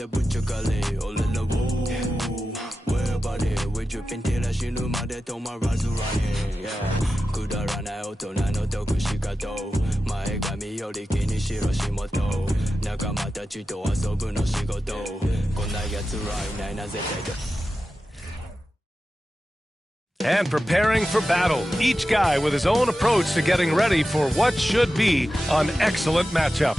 내 부쩍갈래 올라라 woo Everybody we dripping till I see 눈마대 동만 rise running yeah 구달아 나 오토나 너도 구시가도 마에감이 요리기니 싫어 심어도 나가 마다지도 와서 분어시고도 꽃나게 right now 나 제대로 And preparing for battle, each guy with his own approach to getting ready for what should be an excellent matchup.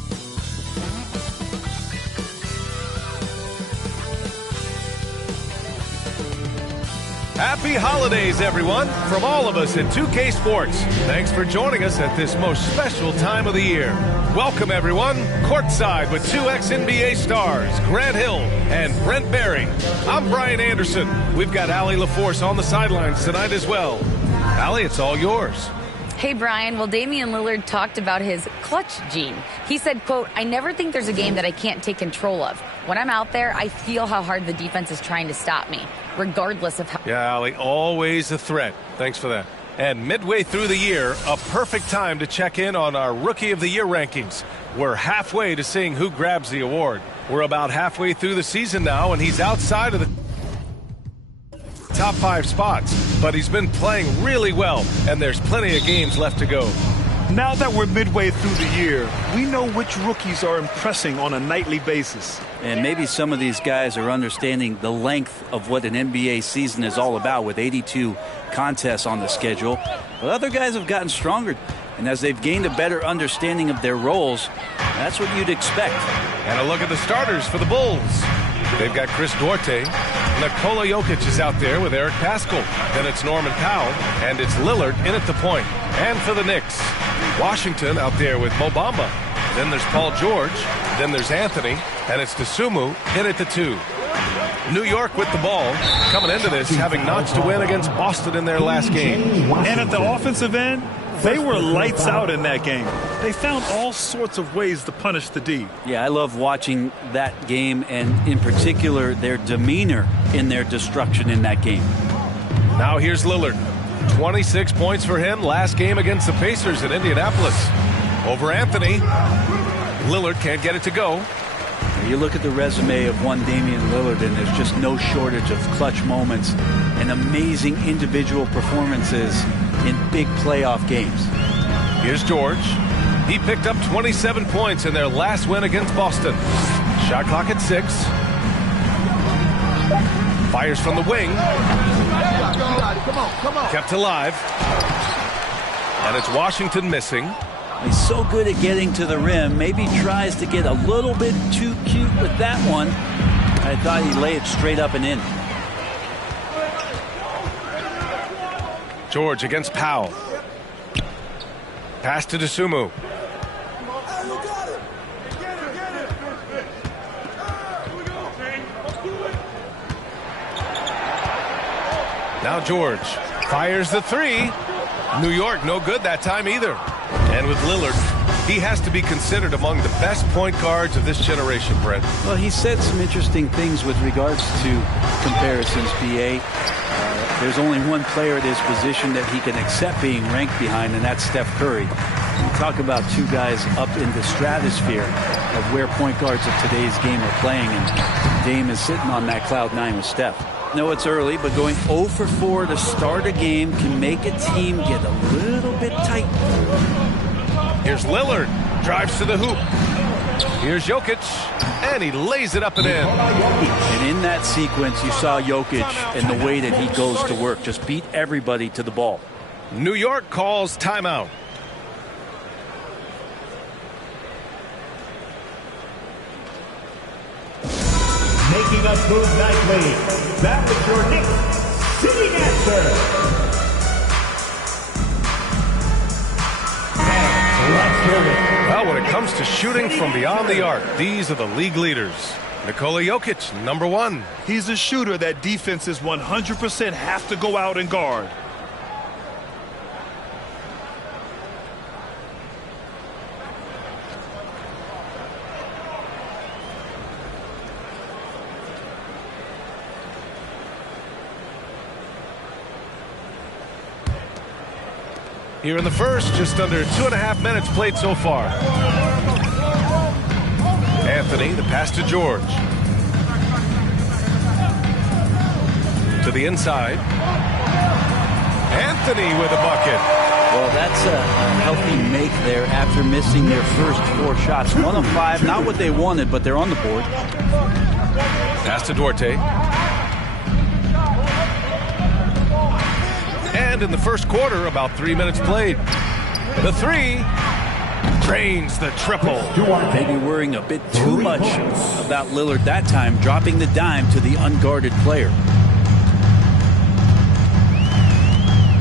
Happy holidays, everyone, from all of us at 2K Sports. Thanks for joining us at this most special time of the year. Welcome, everyone, courtside with two ex-NBA stars, Grant Hill and Brent Barry. I'm Brian Anderson. We've got Allie LaForce on the sidelines tonight as well. Allie, it's all yours. Hey, Brian. Well, Damian Lillard talked about his clutch gene. He said, quote, I never think there's a game that I can't take control of. When I'm out there, I feel how hard the defense is trying to stop me, regardless of how... Yeah, Allie, always a threat. Thanks for that. And midway through the year, a perfect time to check in on our Rookie of the Year rankings. We're halfway to seeing who grabs the award. We're about halfway through the season now, and he's outside of the top 5 spots, but he's been playing really well, and there's plenty of games left to go. Now that we're midway through the year, we know which rookies are impressing on a nightly basis. And maybe some of these guys are understanding the length of what an NBA season is all about with 82 contests on the schedule. But other guys have gotten stronger, and as they've gained a better understanding of their roles, that's what you'd expect. And a look at the starters for the Bulls. They've got Chris Duarte. Nikola Jokic is out there with Eric Paschall. Then it's Norman Powell, and it's Lillard in at the point. And for the Knicks, Washington out there with Mo Bamba. Then there's Paul George. Then there's Anthony, and it's Dosunmu in at the 2. New York with the ball, coming into this having notched a win against Boston in their last game. And at the offensive end, they were lights out in that game. They found all sorts of ways to punish the D. Yeah, I love watching that game, and in particular, their demeanor in their destruction in that game. Now here's Lillard. 26 points for him last game against the Pacers in Indianapolis. Over Anthony. Lillard can't get it to go. You look at the resume of one Damian Lillard, and there's just no shortage of clutch moments and amazing individual performances in big playoff games. Here's George. He picked up 27 points in their last win against Boston. Shot clock at 6. Fires from the wing. Come on. Kept alive. And it's Washington missing. He's so good at getting to the rim. Maybe tries to get a little bit too cute with that one. I thought he'd lay it straight up and in. George against Powell. Pass to Dosunmu. Now George fires the 3. New York no good that time either. And with Lillard, he has to be considered among the best point guards of this generation, Brent. Well, he said some interesting things with regards to comparisons, B.A. There's only one player at his position that he can accept being ranked behind, and that's Steph Curry. You talk about two guys up in the stratosphere of where point guards of today's game are playing, and Dame is sitting on that cloud 9 with Steph. No, it's early, but going 0 for 4 to start a game can make a team get a little bit tight. Here's Lillard, drives to the hoop. Here's Jokic, and he lays it up and in. And in that sequence, you saw Jokic and the way that he goes to work. Just beat everybody to the ball. New York calls timeout. Making us move nightly, back with your Knicks sitting answer. Let's hear it. Well, when it comes to shooting from beyond the arc, these are the league leaders. Nikola Jokic, number 1. He's a shooter that defenses 100% have to go out and guard. Here in the first, just under 2.5 minutes played so far. Anthony, the pass to George. To the inside. Anthony with a bucket. Well, that's a healthy make there after missing their first 4 shots. 1 of 5, not what they wanted, but they're on the board. Pass to Duarte. And in the first quarter, about 3 minutes played. The 3 drains the triple. Maybe worrying a bit too much about Lillard that time, dropping the dime to the unguarded player.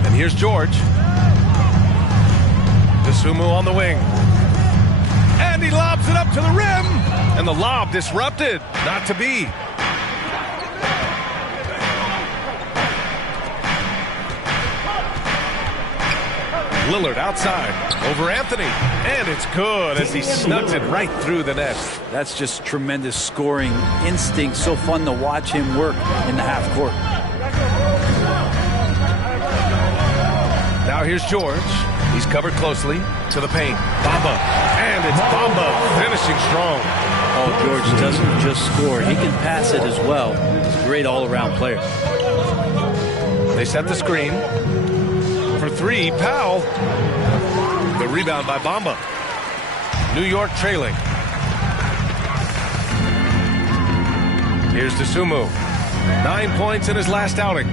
And here's George. Dosunmu on the wing. And he lobs it up to the rim. And the lob disrupted. Not to be. Lillard outside over Anthony. And it's good as he snugs it right through the net. That's just tremendous scoring instinct. So fun to watch him work in the half court. Now here's George. He's covered closely to the paint. Bamba. And it's Bamba finishing strong. Oh, George doesn't just score. He can pass it as well. He's a great all-around player. They set the screen. For 3, Powell. The rebound by Bamba. New York trailing. Here's Dosunmu. 9 points in his last outing.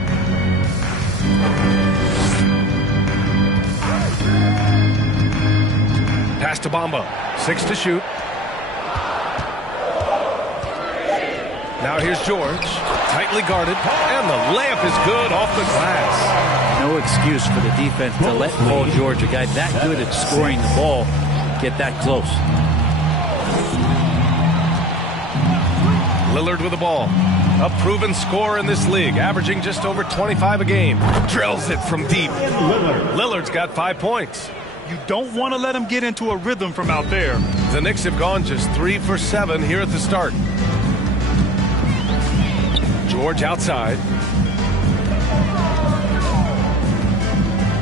Pass to Bamba. 6 to shoot. Now here's George. Tightly guarded. And the layup is good off the glass. No excuse for the defense to let Paul George, a guy that good at scoring the ball, get that close. Lillard with the ball. A proven scorer in this league, averaging just over 25 a game. Drills it from deep. Lillard's got 5 points. You don't want to let him get into a rhythm from out there. The Knicks have gone just 3 for 7 here at the start. George outside.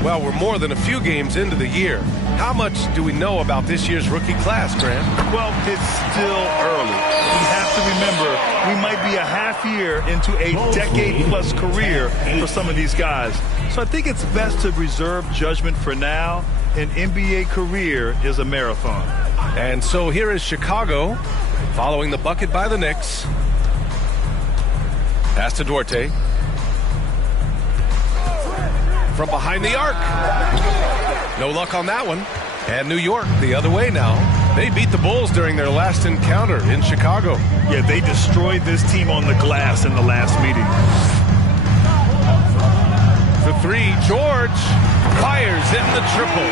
Well, we're more than a few games into the year. How much do we know about this year's rookie class, Grant? Well, it's still early. We have to remember we might be a half year into a decade-plus career for some of these guys. So I think it's best to reserve judgment for now. An NBA career is a marathon. And so here is Chicago following the bucket by the Knicks. Pass to Duarte. From behind the arc. No luck on that one. And New York the other way now. They beat the Bulls during their last encounter in Chicago. Yeah, they destroyed this team on the glass in the last meeting. The 3, George fires in the triple.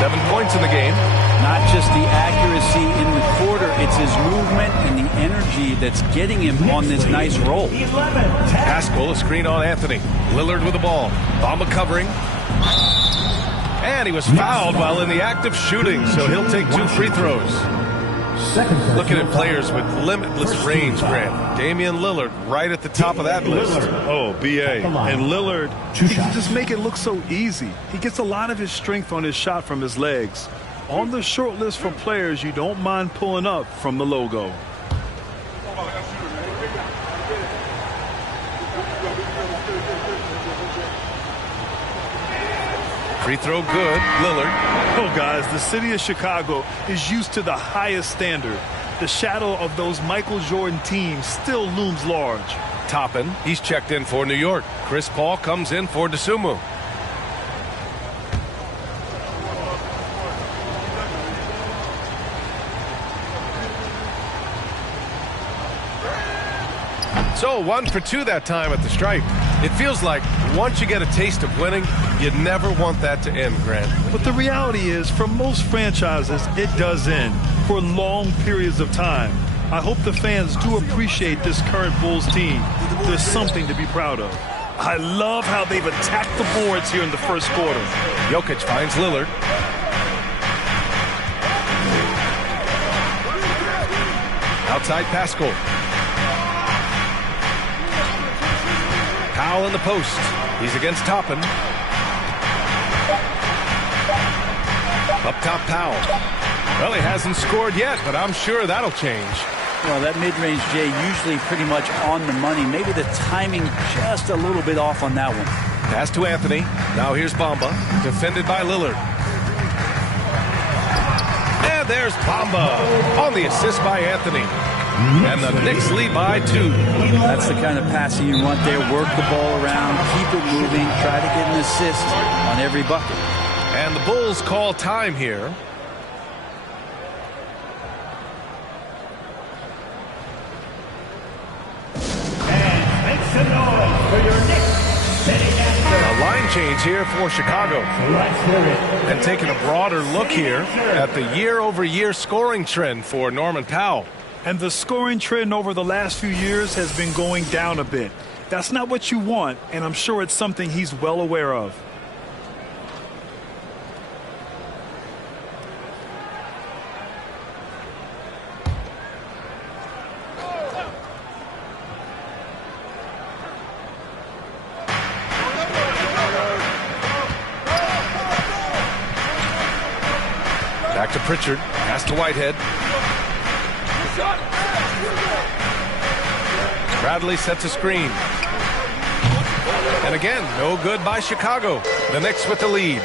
7 points in the game. Not just the accuracy in the quarter, it's his movement and the energy that's getting him on this nice roll. Pascal, a screen on Anthony. Lillard with the ball. Bamba covering. And he was fouled while in the act of shooting, so he'll take 2 free throws. Looking at players with limitless range, Grant. Damian Lillard right at the top of that list. Oh, B.A. And Lillard, he can just make it look so easy. He gets a lot of his strength on his shot from his legs. On the short list for players you don't mind pulling up from the logo. Free throw good, Lillard. Oh, guys, the city of Chicago is used to the highest standard. The shadow of those Michael Jordan teams still looms large. Toppin, he's checked in for New York. Chris Paul comes in for Dosunmu. So 1 for 2 that time at the stripe. It feels like once you get a taste of winning, you never want that to end, Grant. But the reality is, for most franchises, it does end for long periods of time. I hope the fans do appreciate this current Bulls team. There's something to be proud of. I love how they've attacked the boards here in the first quarter. Jokic finds Lillard. Outside Pascal. Powell in the post. He's against Toppin. Up top, Powell. Well, he hasn't scored yet, but I'm sure that'll change. Well, that mid-range J usually pretty much on the money. Maybe the timing just a little bit off on that one. Pass to Anthony. Now here's Bamba, defended by Lillard. And there's Bamba on the assist by Anthony. And the Knicks lead by 2. That's the kind of passing you want there. Work the ball around, keep it moving, try to get an assist on every bucket. And the Bulls call time here. And make some noise for your Knicks sitting answer. A line change here for Chicago. Let's hear it. And taking a broader look here at the year-over-year scoring trend for Norman Powell. And the scoring trend over the last few years has been going down a bit. That's not what you want, and I'm sure it's something he's well aware of. Back to Pritchard. Pass to Whitehead. Bradley sets a screen. And again, no good by Chicago. The Knicks with the lead.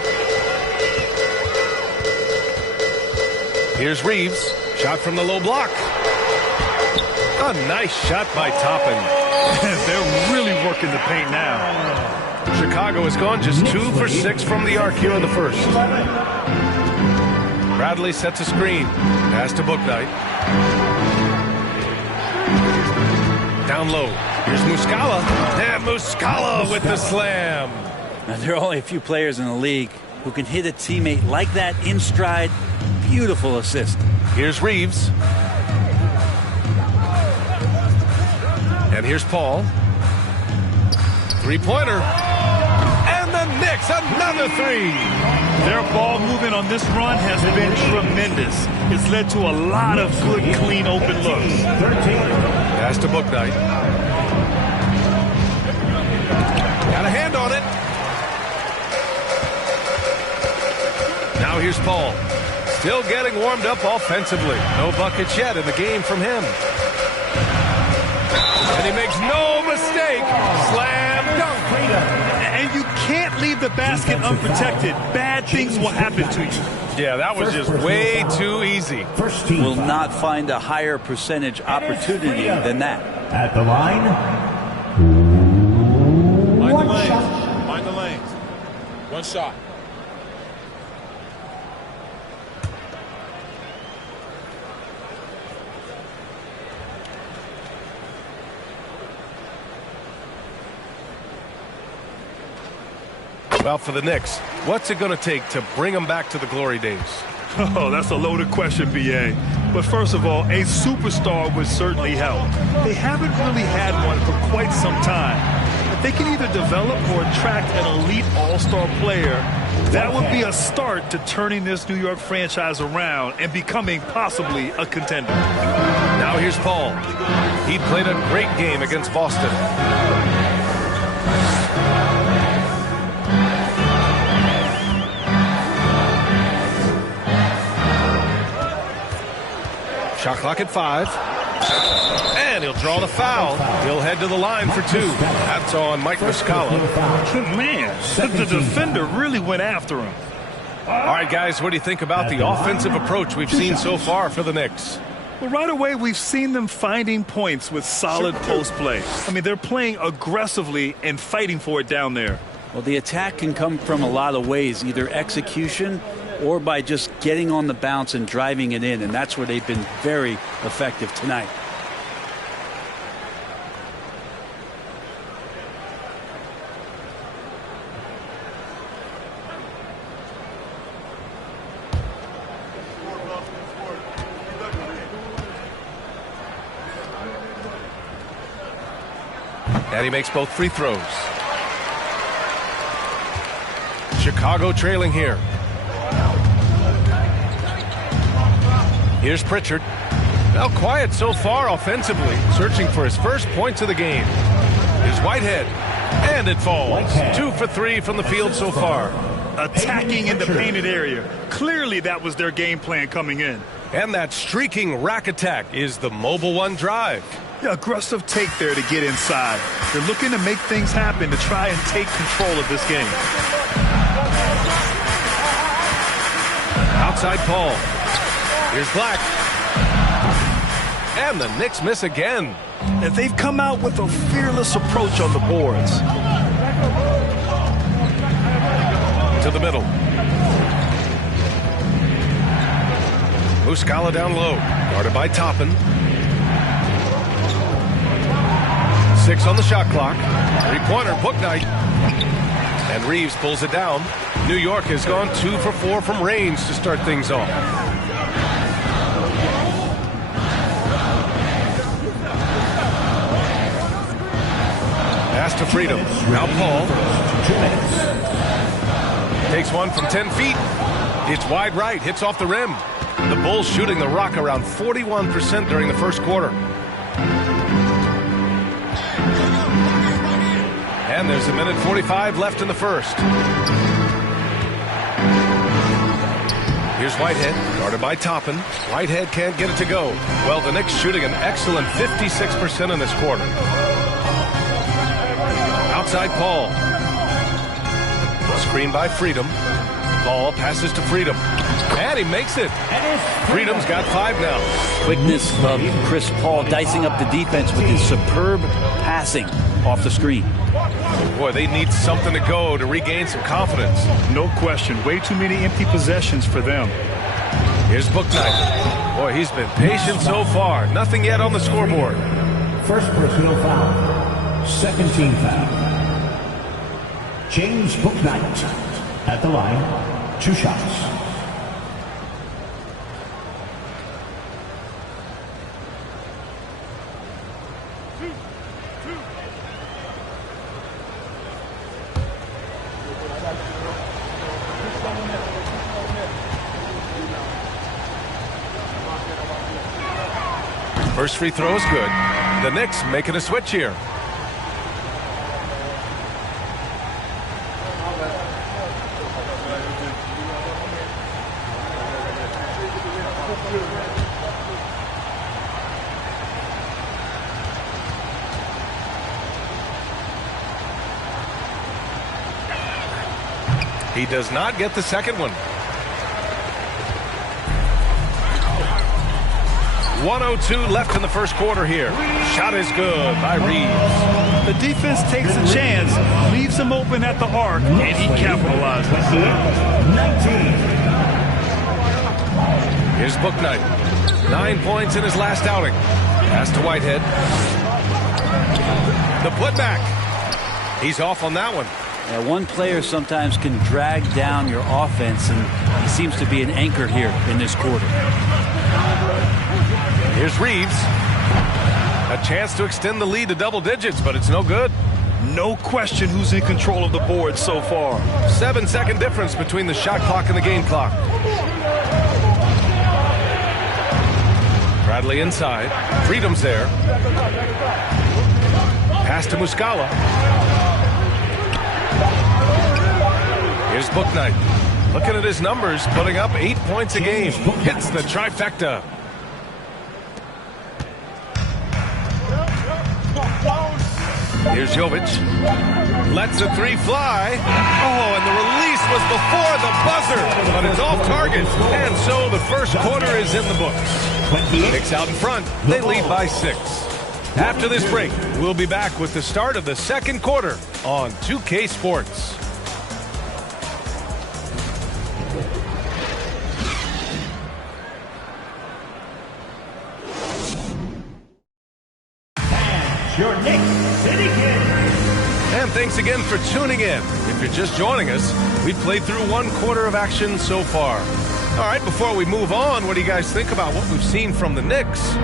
Here's Reeves. Shot from the low block. A nice shot by Toppin. They're really working the paint now. Chicago has gone just 2 for 6 from the arc here in the first. Bradley sets a screen. Pass to Bouknight. Down low. Here's Muscala. And Muscala with the slam. Now, there are only a few players in the league who can hit a teammate like that in stride. Beautiful assist. Here's Reeves. And here's Paul. Three-pointer. And the Knicks, another 3. Their ball movement on this run has been tremendous. It's led to a lot of good, clean, open looks. Pass to Bouknight. Got a hand on it. Now here's Paul. Still getting warmed up offensively. No buckets yet in the game from him. And he makes no mistake. Slam dunk. And you can't leave the basket unprotected. Bad things will happen to you. Yeah, that was just way too easy. Will not find a higher percentage opportunity than that. At the line, one shot. Mind the lanes. One shot. Well, for the Knicks, what's it going to take to bring them back to the glory days? Oh, that's a loaded question, B.A. But first of all, a superstar would certainly help. They haven't really had one for quite some time. If they can either develop or attract an elite all-star player, that would be a start to turning this New York franchise around and becoming possibly a contender. Now here's Paul. He played a great game against Boston. Shot clock at 5. And he'll draw the foul. He'll head to the line for 2. That's on Mike Muscala. Man, the defender really went after him. All right, guys, what do you think about the offensive approach we've seen so far for the Knicks? Well, right away, we've seen them finding points with solid post play. I mean, they're playing aggressively and fighting for it down there. Well, the attack can come from a lot of ways, either execution or by just getting on the bounce and driving it in, and that's where they've been very effective tonight. And he makes both free throws. Chicago trailing here. Here's Pritchard. Well, quiet so far offensively, searching for his first points of the game. Here's Whitehead, and it falls. 2 for 3 from the field so far. attacking in the painted area. Clearly, that was their game plan coming in. And that streaking rack attack is the Mobile One drive. Yeah, aggressive take there to get inside. They're looking to make things happen to try and take control of this game. Outside Paul. Here's Black. And the Knicks miss again. And they've come out with a fearless approach on the boards. To the middle. Muscala down low. Guarded by Toppin. 6 on the shot clock. Three-pointer, Bouknight. And Reeves pulls it down. New York has gone 2 for 4 from range to start things off. Pass to Freedom. Now Paul. Takes one from 10 feet. It's wide right. Hits off the rim. The Bulls shooting the rock around 41% during the first quarter. And there's 1:45 left in the first. Here's Whitehead, guarded by Toppin. Whitehead can't get it to go. Well, the Knicks shooting an excellent 56% in this quarter. Outside Paul. Screen by Freedom. Paul passes to Freedom. And he makes it. Freedom's got 5 now. Quickness of Chris Paul dicing up the defense with his superb passing off the screen. Boy, they need something to go to regain some confidence. No question. Way too many empty possessions for them. Here's Bouknight. Boy, he's been patient so far. Nothing yet on the scoreboard. First personal foul. Second team foul. James Bouknight at the line. 2 shots. First free throw is good. The Knicks making a switch here. He does not get the second one. 1:02 left in the first quarter here. Shot is good by Reeves. The defense takes a chance, leaves him open at the arc, and he capitalizes. 19. Here's Bouknight. 9 points in his last outing. Pass to Whitehead. The putback. He's off on that one. Yeah, one player sometimes can drag down your offense, and he seems to be an anchor here in this quarter. Here's Reeves. A chance to extend the lead to double digits, but it's no good. No question who's in control of the board so far. 7-second difference between the shot clock and the game clock. Bradley inside. Freedom's there. Pass to Muscala. Here's Bouknight. Looking at his numbers, putting up 8 points a game. Hits the trifecta. Here's Jovic. Lets the three fly. Oh, and the release was before the buzzer, but it's off target. And so the first quarter is in the books. Knicks out in front. They lead by 6. After this break, we'll be back with the start of the second quarter on 2K Sports. Your Knicks City Kid. And thanks again for tuning in. If you're just joining us, we've played through 1 quarter of action so far. All right, before we move on, what do you guys think about what we've seen from the Knicks?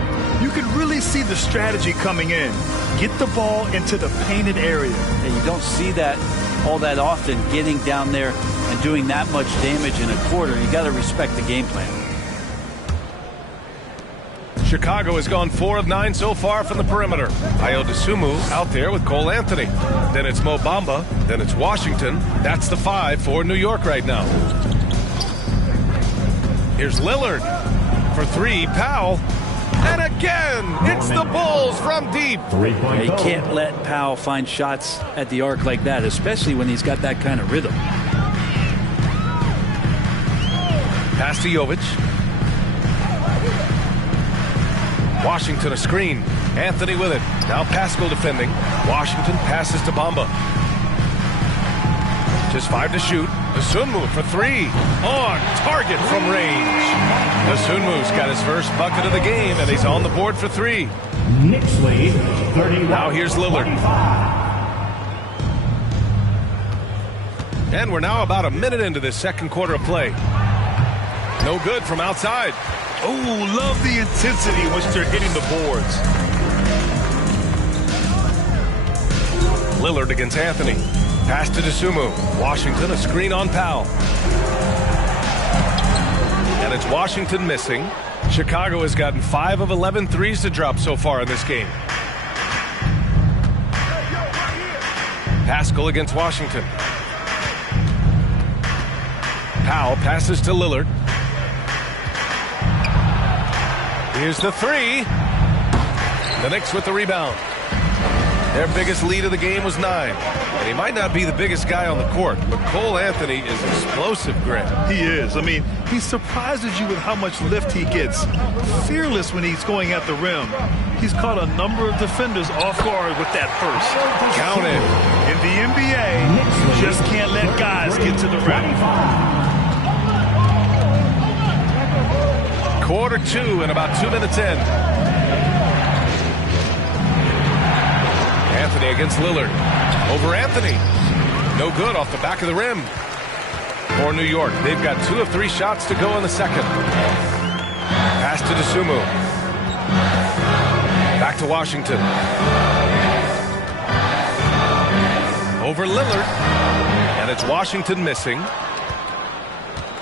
You can really see the strategy coming in. Get the ball into the painted area. And you don't see that all that often, getting down there and doing that much damage in a quarter. You got to respect the game plan. Chicago has gone 4 of 9 so far from the perimeter. Ayo Dosunmu out there with Cole Anthony. Then it's Mo Bamba. Then it's Washington. That's the 5 for New York right now. Here's Lillard for 3. Powell. And again, it's the Bulls from deep. You can't let Powell find shots at the arc like that, especially when he's got that kind of rhythm. Pass to Jovic. Washington a screen. Anthony with it. Now Pascal defending. Washington passes to Bamba. Just 5 to shoot. Dosunmu for 3. On target from range. Dosunmu's got his first bucket of the game, and he's on the board for 3. Knicks lead 31. Now here's Lillard. And we're now about a minute into this second quarter of play. No good from outside. Oh, love the intensity in which they're hitting the boards. Lillard against Anthony. Pass to Dosunmu. Washington a screen on Powell. And it's Washington missing. Chicago has gotten 5 of 11 threes to drop so far in this game. Pascal against Washington. Powell passes to Lillard. Here's the 3. The Knicks with the rebound. Their biggest lead of the game was 9. And he might not be the biggest guy on the court, but Cole Anthony is explosive, Grant. He is. I mean, he surprises you with how much lift he gets. Fearless when he's going at the rim. He's caught a number of defenders off guard with that first. Count it. In the NBA, you just can't let guys get to the rim. Quarter 2 and about 2 minutes in. Anthony against Lillard. Over Anthony. No good off the back of the rim. For New York, they've got 2 of 3 shots to go in the second. Pass to Dosunmu. Back to Washington. Over Lillard. And it's Washington missing.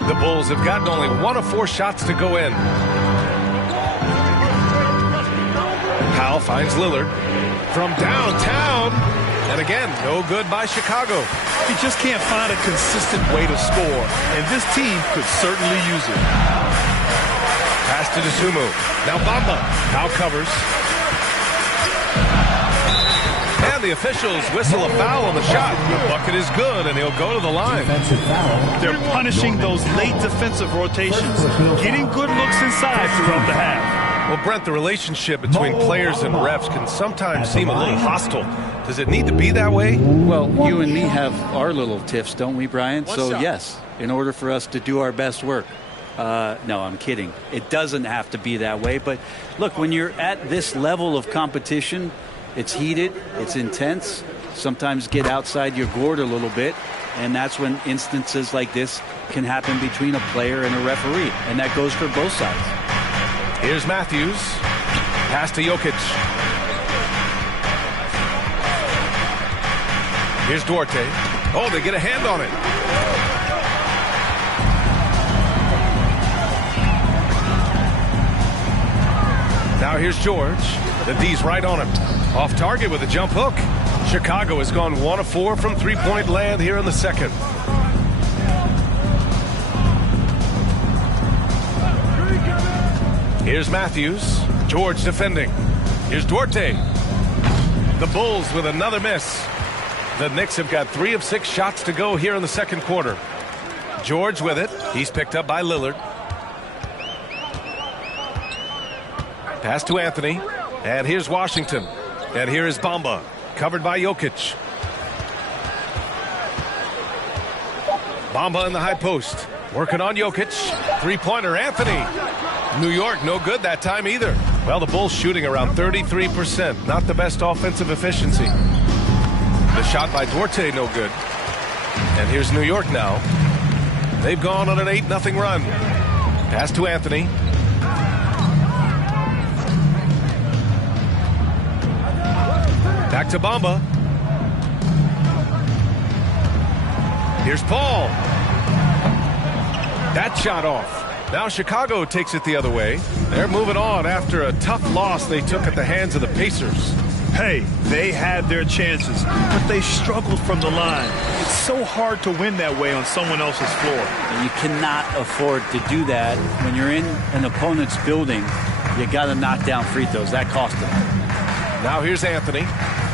The Bulls have gotten only 1 of 4 shots to go in. Powell finds Lillard from downtown. And again, no good by Chicago. He just can't find a consistent way to score. And this team could certainly use it. Pass to Dosunmu. Now Bamba. Powell covers. And the officials whistle a foul on the shot. The bucket is good, and he'll go to the line. They're punishing those late defensive rotations, getting good looks inside throughout the half. Well, Brent, the relationship between players and refs can sometimes seem a little hostile. Does it need to be that way? Well, you and me have our little tiffs, don't we, Brian? So, yes, in order for us to do our best work. No, I'm kidding. It doesn't have to be that way. But, look, when you're at this level of competition, it's heated, it's intense, sometimes get outside your gourd a little bit, and that's when instances like this can happen between a player and a referee, and that goes for both sides. Here's Matthews. Pass to Jokic. Here's Duarte. Oh, they get a hand on it. Now here's George. The D's right on him. Off target with a jump hook. Chicago has gone 1 of 4 from three-point land here in the second. Here's Matthews. George defending. Here's Duarte. The Bulls with another miss. The Knicks have got 3 of 6 shots to go here in the second quarter. George with it. He's picked up by Lillard. Pass to Anthony. And here's Washington. And here is Bamba. Covered by Jokic. Bamba in the high post. Working on Jokic. Three-pointer, Anthony. New York, no good that time either. Well, the Bulls shooting around 33%. Not the best offensive efficiency. The shot by Duarte, no good. And here's New York now. They've gone on an 8-0 run. Pass to Anthony. Back to Bamba. Here's Paul. That shot off. Now Chicago takes it the other way. They're moving on after a tough loss they took at the hands of the Pacers. Hey, they had their chances, but they struggled from the line. It's so hard to win that way on someone else's floor. And you cannot afford to do that. When you're in an opponent's building, you got to knock down free throws. That cost them. Now here's Anthony.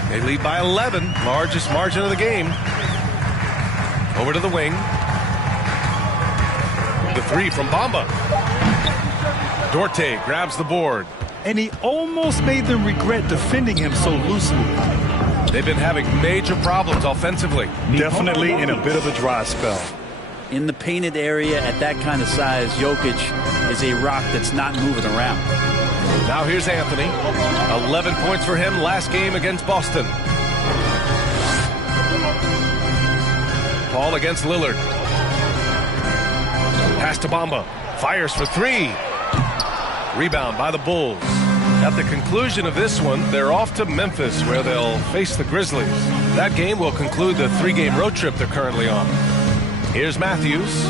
They lead by 11, largest margin of the game. Over to the wing. The three from Bamba. Duarte grabs the board. And he almost made them regret defending him so loosely. They've been having major problems offensively. Definitely in a bit of a dry spell. In the painted area at that kind of size, Jokic is a rock that's not moving around. Now here's Anthony. 11 points for him last game against Boston. Paul against Lillard. Pass to Bamba. Fires for three. Rebound by the Bulls. At the conclusion of this one, they're off to Memphis, where they'll face the Grizzlies. That game will conclude the three-game road trip they're currently on. Here's Matthews.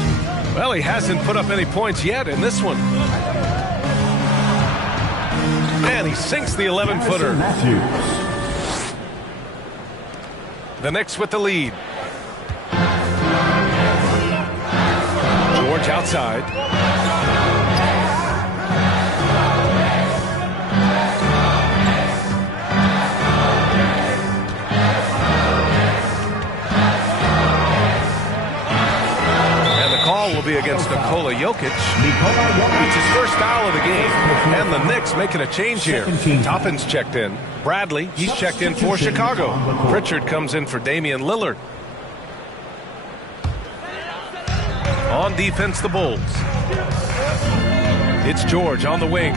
Well, he hasn't put up any points yet in this one. And he sinks the 11-footer. The Knicks with the lead. George outside. Will be against Nikola Jokic. It's his first foul of the game. And the Knicks making a change here. Toppin's checked in. Bradley, he's checked in for Chicago. Pritchard comes in for Damian Lillard. On defense, the Bulls. It's George on the wing.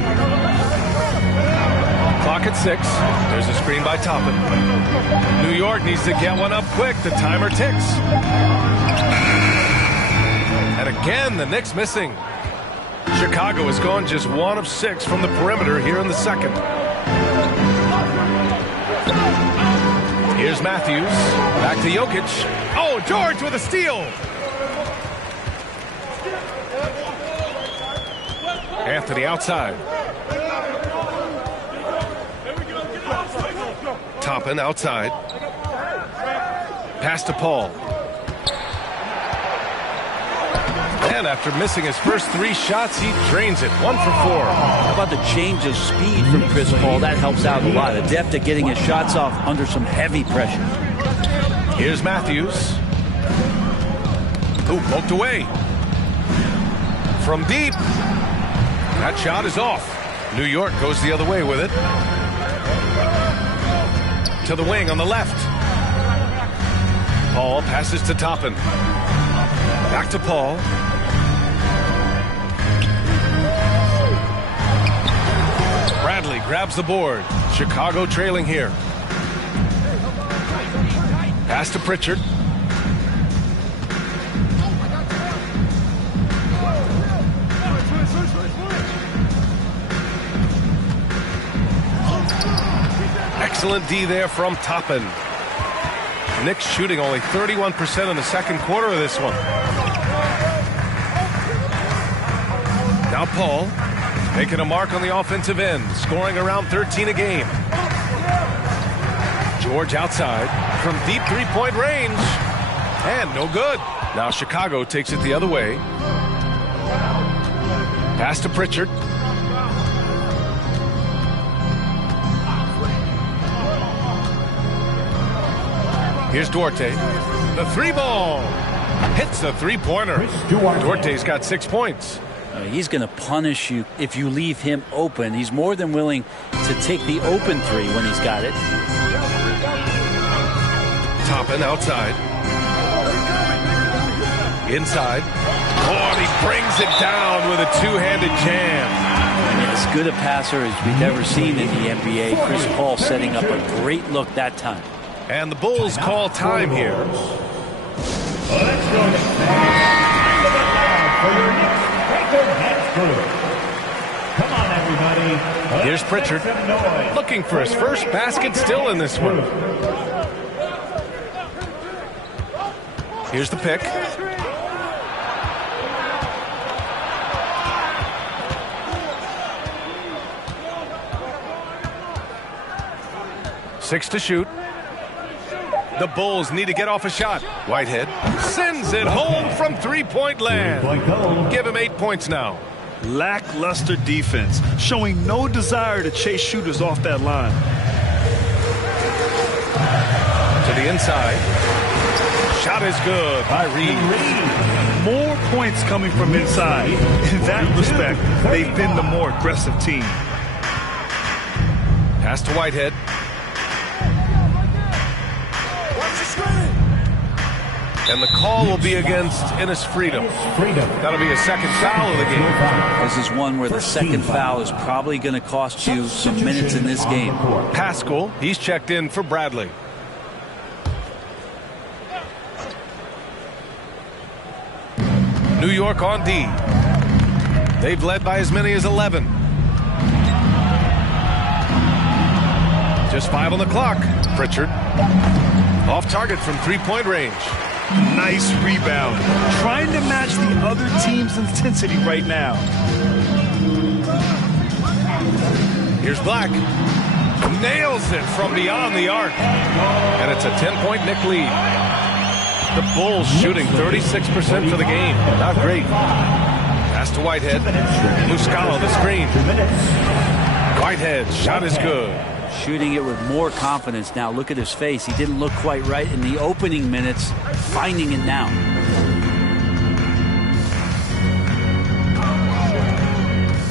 Clock at 6. There's a screen by Toppin. New York needs to get one up quick. The timer ticks. And again, the Knicks missing. Chicago has gone just 1 of 6 from the perimeter here in the second. Here's Matthews. Back to Jokic. Oh, George with a steal. Anthony outside. Toppin outside. Pass to Paul. And after missing his first 3 shots, he drains it. 1 for 4. How about the change of speed from Chris Paul? That helps out a lot. Adept at getting his shots off under some heavy pressure. Here's Matthews. Ooh, poked away. From deep. That shot is off. New York goes the other way with it. To the wing on the left. Paul passes to Toppin. Back to Paul. Bradley grabs the board. Chicago trailing here. Pass to Pritchard. Excellent D there from Toppin. Knicks shooting only 31% in the second quarter of this one. Now Paul making a mark on the offensive end, scoring around 13 a game. George outside from deep three-point range. And no good. Now Chicago takes it the other way. Pass to Pritchard. Here's Duarte. The 3-ball. Hits the three-pointer. Duarte's got 6 points. He's going to punish you if you leave him open. He's more than willing to take the open 3 when he's got it. Toppin outside. Inside. Oh, and he brings it down with a two-handed jam. And as good a passer as we've ever seen in the NBA. Chris Paul setting up a great look that time. And the Bulls call time here. Let's go to for your next Come on, everybody. Here's Pritchard looking for his first basket still in this one. Here's the pick. 6 to shoot. The Bulls need to get off a shot. Whitehead sends it home from three-point land. Give him 8 points now. Lackluster defense, showing no desire to chase shooters off that line. To the inside. Shot is good by Reed. More points coming from inside. In that respect, they've been the more aggressive team. Pass to Whitehead. And the call will be against Enes Freedom. That'll be a second foul of the game. This is one where the second foul is probably going to cost you some minutes in this game. Pascal, he's checked in for Bradley. New York on D. They've led by as many as 11. Just 5 on the clock. Pritchard off target from three-point range. Nice rebound. Trying to match the other team's intensity right now. Here's Black. Nails it from beyond the arc. And it's a 10-point Knick lead. The Bulls shooting 36% for the game. Not great. Pass to Whitehead. Muscala the screen. Whitehead, shot is good. Shooting it with more confidence now. Look at his face. He didn't look quite right in the opening minutes. Finding it now.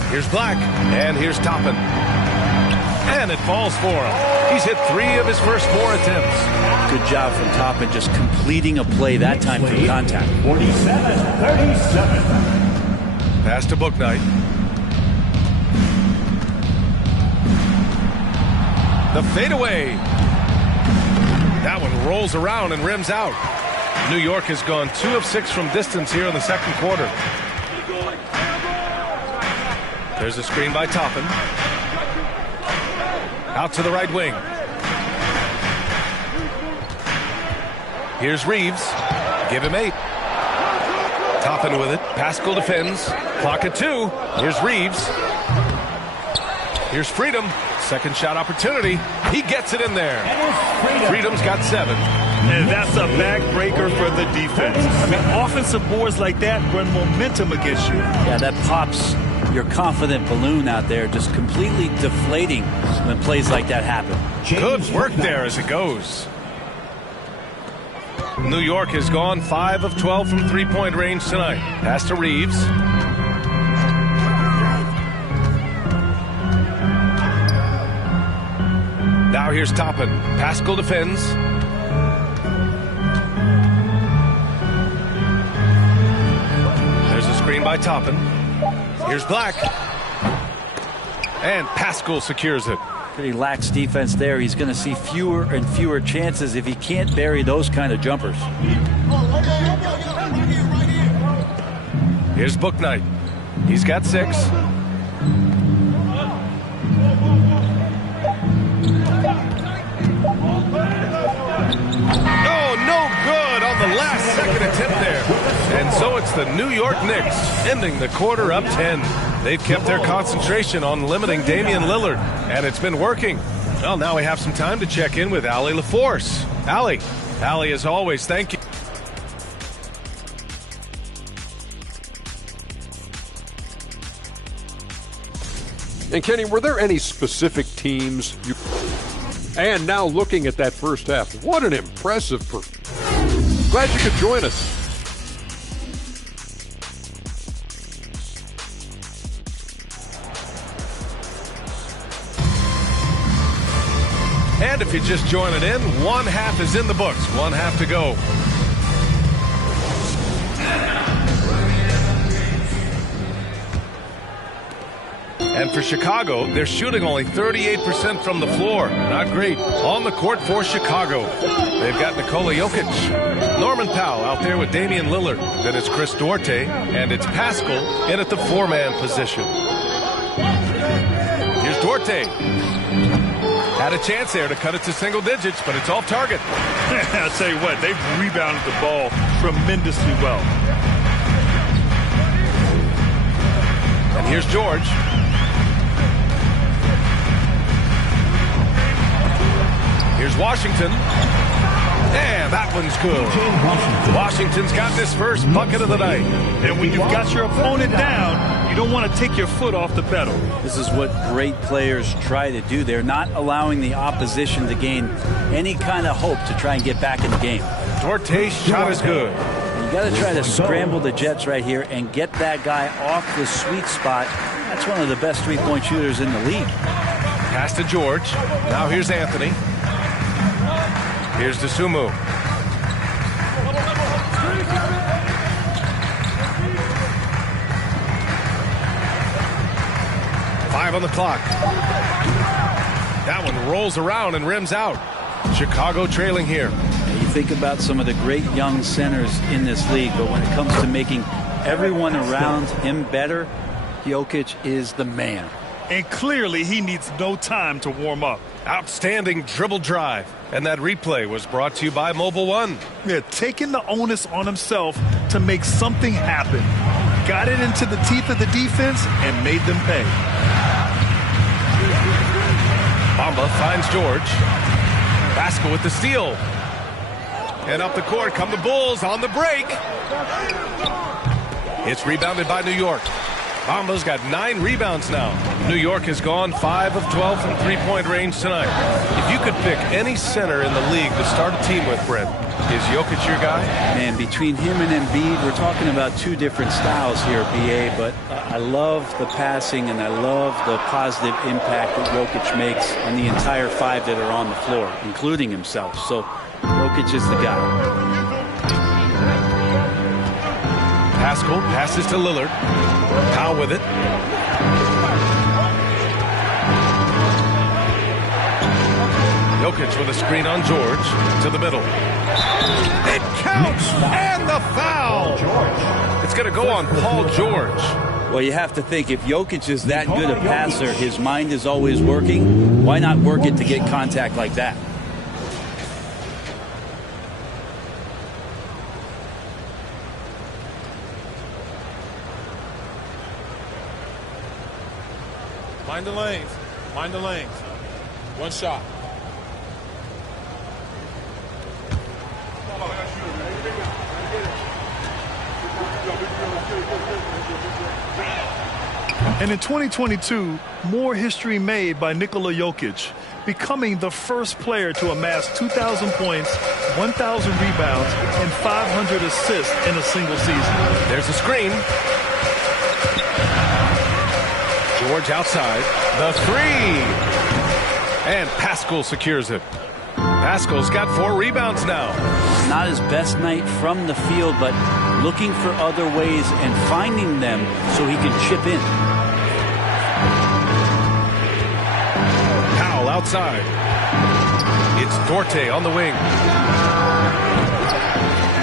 Here's Black. And here's Toppin. And it falls for him. He's hit 3 of his first 4 attempts. Good job from Toppin, just completing a play that time through contact. 47-37. Pass to Bouknight. The fadeaway. That one rolls around and rims out. New York has gone 2 of 6 from distance here in the second quarter. There's a screen by Toppin. Out to the right wing. Here's Reeves. Give him 8. Toppin with it. Pascal defends. Clock at 2. Here's Reeves. Here's Freedom. Second shot opportunity. He gets it in there. Freedom's got 7. And that's a backbreaker for the defense. I mean, offensive boards like that run momentum against you. Yeah, that pops your confident balloon out there, just completely deflating when plays like that happen. Good work there as it goes. New York has gone 5 of 12 from three-point range tonight. Pass to Reeves. Now here's Toppin. Pascal defends. There's a screen by Toppin. Here's Black. And Pascal secures it. Pretty lax defense there. He's going to see fewer and fewer chances if he can't bury those kind of jumpers. Here's Bouknight. He's got 6. Oh, no good on the last second attempt there. And so it's the New York Knicks ending the quarter up 10. They've kept their concentration on limiting Damian Lillard, and it's been working. Well, now we have some time to check in with Allie LaForce. Allie, as always, thank you. And Kenny, were there any specific teams you... And now looking at that first half, what an impressive Glad you could join us. And if you're just joining in, one half is in the books. One half to go. And for Chicago, they're shooting only 38% from the floor. Not great. On the court for Chicago, they've got Nikola Jokic. Norman Powell out there with Damian Lillard. Then it's Chris Duarte, and it's Pascal in at the 4-man position. Here's Duarte. Had a chance there to cut it to single digits, but it's off target. I'll tell you what, they've rebounded the ball tremendously well. And here's George. Washington. And that one's good. Washington's got this first bucket of the night. And when you've got your opponent down, you don't want to take your foot off the pedal. This is what great players try to do. They're not allowing the opposition to gain any kind of hope to try and get back in the game. Duarte's shot is good. You got to try to scramble the Jets right here and get that guy off the sweet spot. That's one of the best three-point shooters in the league. Pass to George. Now here's Anthony. Here's DeSumo. Five on the clock. That one rolls around and rims out. Chicago trailing here. You think about some of the great young centers in this league, but when it comes to making everyone around him better, Jokic is the man. And clearly he needs no time to warm up. Outstanding dribble drive. And that replay was brought to you by Mobile One. Yeah, taking the onus on himself to make something happen. Got it into the teeth of the defense and made them pay. Bamba finds George. Pascal with the steal. And up the court come the Bulls on the break. It's rebounded by New York. Bamba's got 9 rebounds now. New York has gone 5 of 12 from three-point range tonight. If you could pick any center in the league to start a team with, Brent, is Jokic your guy? And between him and Embiid, we're talking about two different styles here, BA, but I love the passing and I love the positive impact that Jokic makes on the entire 5 that are on the floor, including himself. So Jokic is the guy. Pascal passes to Lillard. Powell with it. Jokic with a screen on George to the middle. It counts! And the foul! It's going to go on Paul George. Well, you have to think, if Jokic is that good a passer, his mind is always working. Why not work it to get contact like that? Mind the lanes. Mind the lanes. One shot. And in 2022, more history made by Nikola Jokic, becoming the first player to amass 2,000 points, 1,000 rebounds, and 500 assists in a single season. There's a screen. George outside. The 3. And Pascal secures it. Pascal's got 4 rebounds now. Not his best night from the field, but looking for other ways and finding them so he can chip in. Powell outside. It's Duarte on the wing.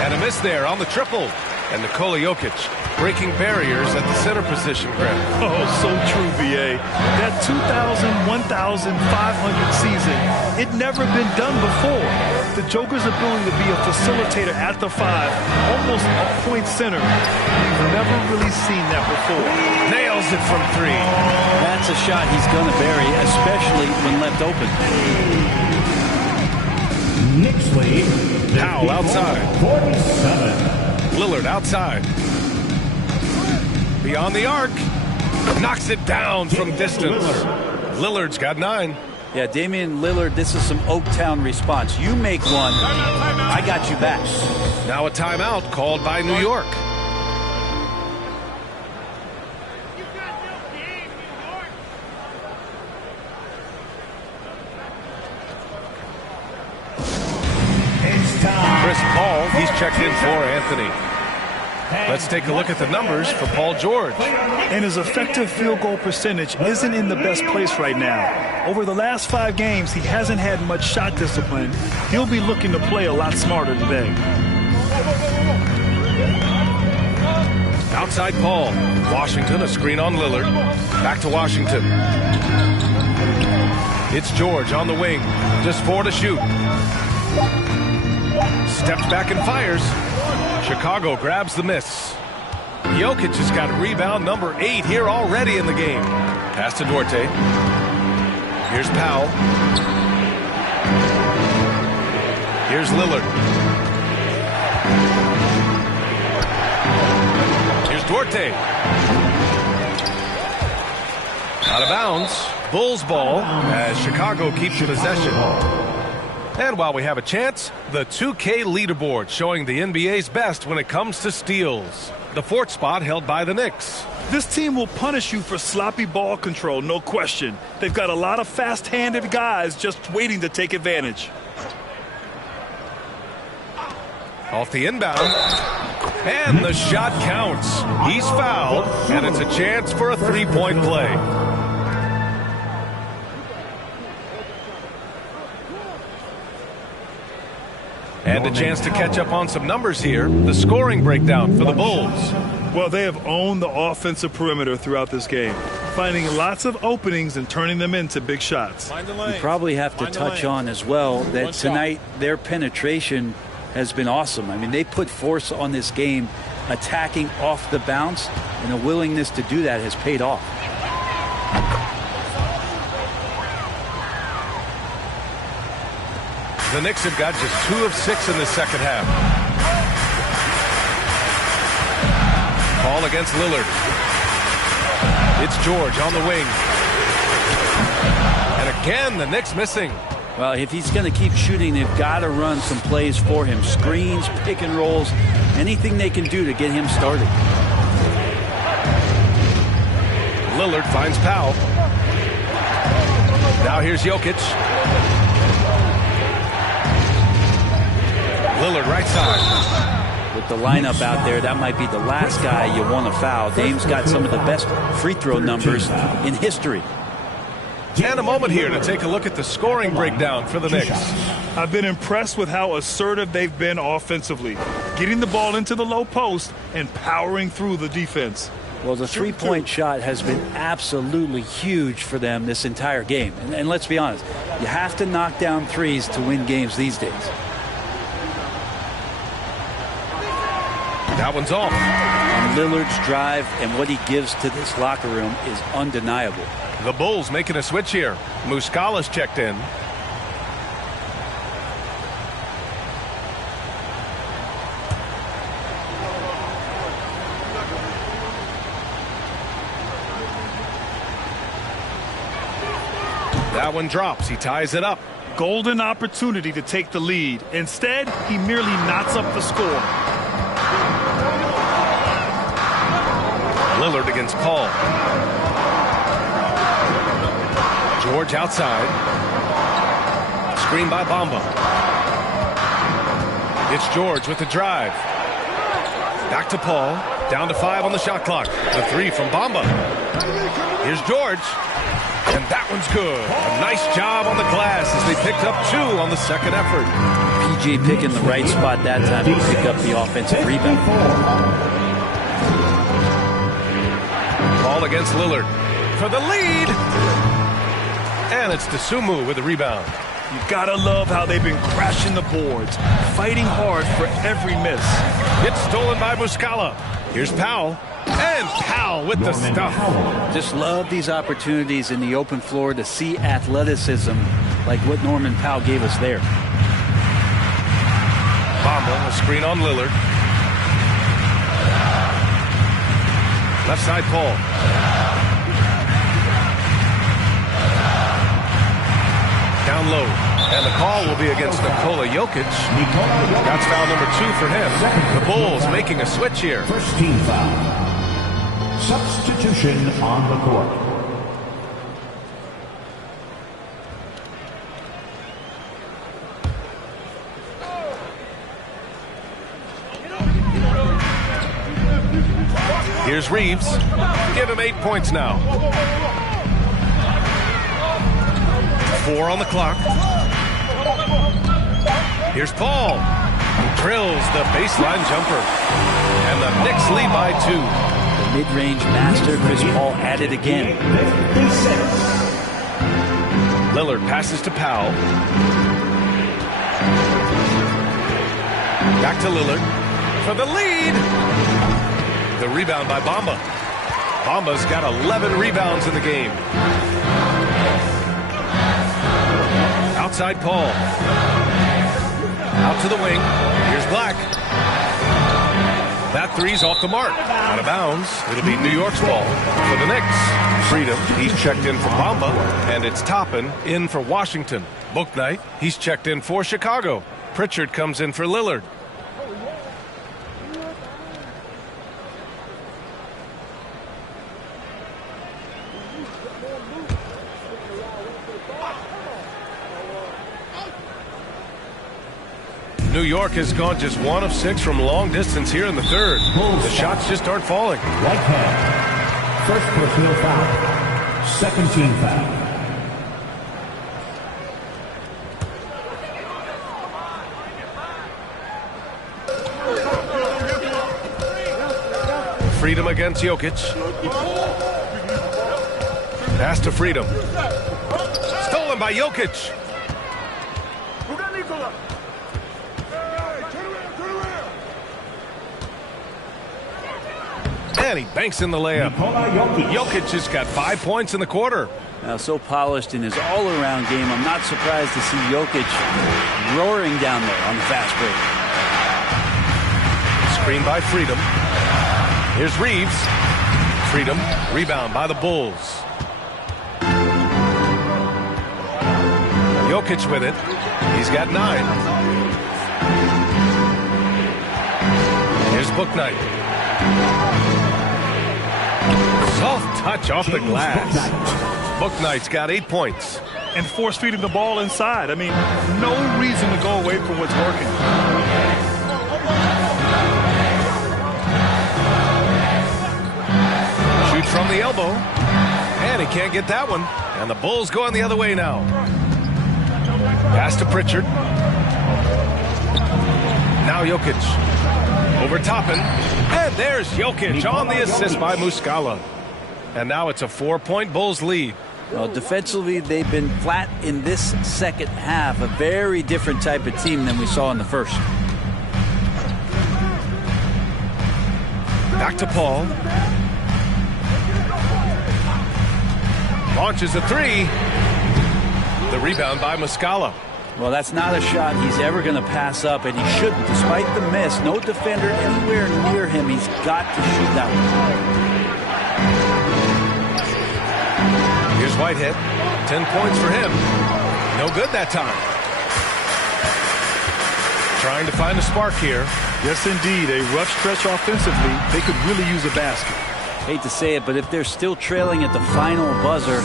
And a miss there on the triple. And Nikola Jokic breaking barriers at the center position, Greg. Oh, so true, VA. That 2,000, 1,500 season, it never been done before. The Joker's ability to be a facilitator at the 5, almost a point center. We've never really seen that before. Nails it from 3. That's a shot he's going to bury, especially when left open. Knicks lead. Powell outside. 47. Lillard outside. Beyond the arc. Knocks it down from distance. Lillard's got 9. Yeah, Damian Lillard, this is some Oaktown response. You make one, I got you back. Now a timeout called by New York. Chris Paul, he's checked in for Anthony. Let's take a look at the numbers for Paul George. And his effective field goal percentage isn't in the best place right now. Over the last 5 games, he hasn't had much shot discipline. He'll be looking to play a lot smarter today. Outside Paul. Washington, a screen on Lillard. Back to Washington. It's George on the wing. Just 4 to shoot. Steps back and fires. Chicago grabs the miss. Jokic has got rebound number 8 here already in the game. Pass to Duarte. Here's Powell. Here's Lillard. Here's Duarte. Out of bounds. Bulls ball as Chicago keeps possession. And while we have a chance, the 2K leaderboard showing the NBA's best when it comes to steals. The 4th spot held by the Knicks. This team will punish you for sloppy ball control, no question. They've got a lot of fast-handed guys just waiting to take advantage. Off the inbound. And the shot counts. He's fouled, and it's a chance for a 3-point play. And a chance to catch up on some numbers here. The scoring breakdown for the Bulls. Well, they have owned the offensive perimeter throughout this game, finding lots of openings and turning them into big shots. You probably have to touch on as well that tonight their penetration has been awesome. I mean, they put force on this game, attacking off the bounce, and a willingness to do that has paid off. The Knicks have got just 2 of 6 in the second half. Ball against Lillard. It's George on the wing. And again, the Knicks missing. Well, if he's going to keep shooting, they've got to run some plays for him. Screens, pick and rolls, anything they can do to get him started. Lillard finds Powell. Now here's Jokic. Lillard right side. With the lineup out there, that might be the last guy you want to foul. Dame's got some of the best free throw numbers in history. And a moment here to take a look at the scoring breakdown for the Knicks. I've been impressed with how assertive they've been offensively, getting the ball into the low post and powering through the defense. Well, the three-point shot has been absolutely huge for them this entire game. And let's be honest, you have to knock down threes to win games these days. That one's off. And Lillard's drive and what he gives to this locker room is undeniable. The Bulls making a switch here. Muscala's checked in. That one drops. He ties it up. Golden opportunity to take the lead. Instead, he merely knots up the score. Lillard against Paul. George outside. Screen by Bamba. It's George with the drive. Back to Paul. Down to 5 on the shot clock. The 3 from Bamba. Here's George. And that one's good. A nice job on the glass as they picked up 2 on the second effort. PJ picking the right spot that time to pick up the offensive rebound. Ball against Lillard for the lead. And it's Dosunmu with the rebound. You gotta love how they've been crashing the boards, fighting hard for every miss. It's stolen by Muscala. Here's Powell. And Powell with the stuff. Just love these opportunities in the open floor to see athleticism like what Norman Powell gave us there. Bamba, a screen on Lillard. Left side, Paul. Down low. And the call will be against Nikola Jokic. That's foul number 2 for him. The Bulls making a switch here. First team foul. Substitution on the court. Here's Reeves. Give him 8 points now. 4 on the clock. Here's Paul. Drills the baseline jumper. And the Knicks lead by 2. Mid-range master Chris Paul at it again. Lillard passes to Powell. Back to Lillard for the lead. The rebound by Bamba. Bamba's got 11 rebounds in the game. Outside Paul. Out to the wing. Here's Black. That three's off the mark. Out of bounds. It'll be New York's ball for the Knicks. Freedom, he's checked in for Bamba. And it's Toppin in for Washington. Bouknight, he's checked in for Chicago. Pritchard comes in for Lillard. New York has gone just 1 of 6 from long distance here in the third. The shots just aren't falling. Whitehead. First personal foul. Second team foul. Freedom against Jokic. Pass to Freedom. Stolen by Jokic. And he banks in the layup. Jokic just got 5 points in the quarter. Now, so polished in his all-around game, I'm not surprised to see Jokic roaring down there on the fast break. Screen by Freedom. Here's Reeves. Freedom. Rebound by the Bulls. Jokic with it. He's got 9. Here's Bouknight. Soft touch off the glass. Bouknight's got 8 points. And force feeding the ball inside. I mean, no reason to go away from what's working. Shoots from the elbow. And he can't get that one. And the Bulls going the other way now. Pass to Pritchard. Now Jokic. Over Toppin. And there's Jokic on the assist by Muscala. And now it's a 4-point Bulls lead. Well, defensively, they've been flat in this second half. A very different type of team than we saw in the first. Back to Paul. Launches a 3. The rebound by Muscala. Well, that's not a shot he's ever going to pass up, and he shouldn't. Despite the miss, no defender anywhere near him. He's got to shoot that one. Here's Whitehead. 10 points for him. No good that time. Trying to find a spark here. Yes, indeed. A rough stretch offensively. They could really use a basket. Hate to say it, but if they're still trailing at the final buzzer,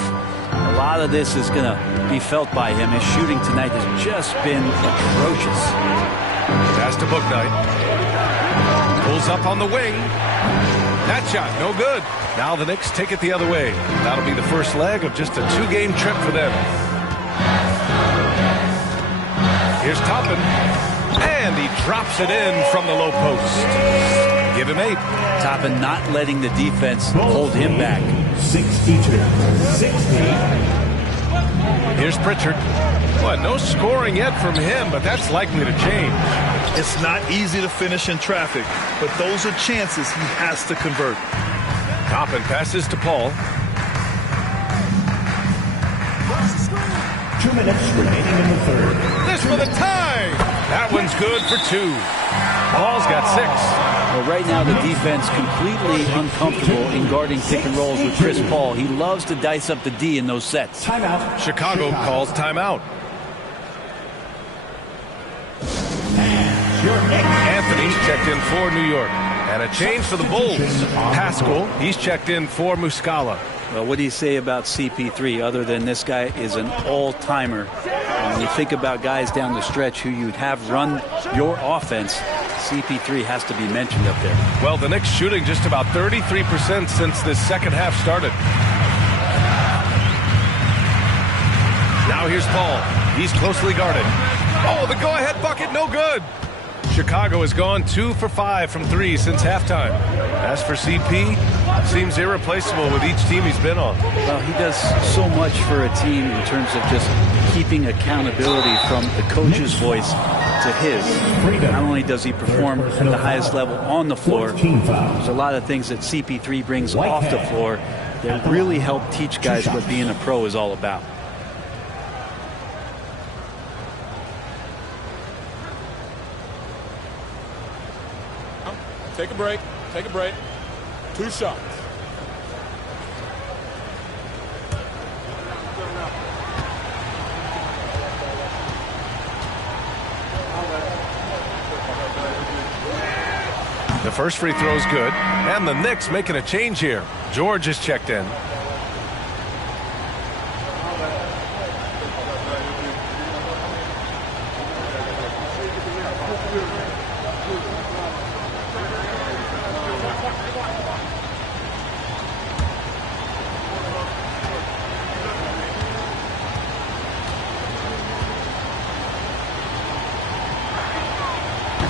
a lot of this is going to be felt by him. His shooting tonight has just been atrocious. Pass to Bouknight. Pulls up on the wing. That shot, no good. Now the Knicks take it the other way. That'll be the first leg of just a 2-game trip for them. Here's Toppin. And he drops it in from the low post. Give him 8. Toppin not letting the defense hold him back. 62-60. Here's Pritchard. Well, no scoring yet from him, but that's likely to change. It's not easy to finish in traffic, but those are chances he has to convert. Toppin passes to Paul. 2 minutes remaining in the third. This for the tie. That one's good for 2. Paul's got 6. Well, right now the defense completely uncomfortable in guarding pick and rolls with Chris Paul. He loves to dice up the D in those sets. Timeout. Chicago calls timeout. Anthony's checked in for New York. And a change for the Bulls. Pascal, he's checked in for Muscala. Well, what do you say about CP3 other than this guy is an all-timer? When you think about guys down the stretch who you'd have run your offense, CP3 has to be mentioned up there. Well, the Knicks shooting just about 33% since this second half started. Now here's Paul. He's closely guarded. Oh, the go-ahead bucket, no good. Chicago has gone 2 for 5 from 3 since halftime. As for CP, seems irreplaceable with each team he's been on. Well, he does so much for a team in terms of just keeping accountability from the coach's voice to his. Not only does he perform at the highest level on the floor, there's a lot of things that CP3 brings off the floor that really help teach guys what being a pro is all about. Take a break. Take a break. 2 shots. The first free throw is good, and the Knicks making a change here. George is checked in.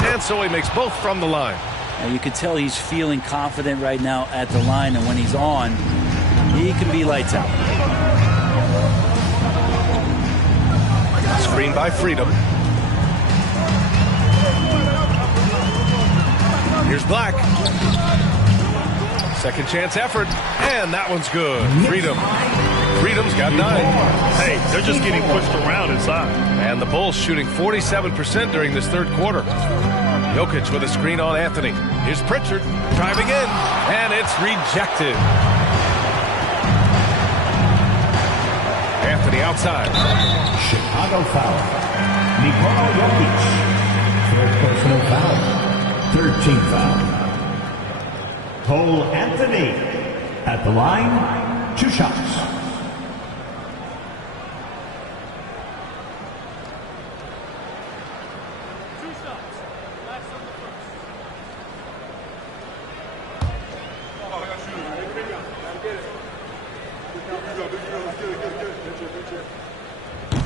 And so he makes both from the line. You can tell he's feeling confident right now at the line, and when he's on, he can be lights out. Screen by Freedom. Here's Black. Second chance effort, and that one's good. Freedom's got 9. Hey, they're just getting pushed around inside. And the Bulls shooting 47% during this third quarter. Jokic with a screen on Anthony. Here's Pritchard driving in, and it's rejected. Anthony outside. Chicago foul. Nikola Jokic. Third personal foul. 13th foul. Cole Anthony at the line. 2 shots.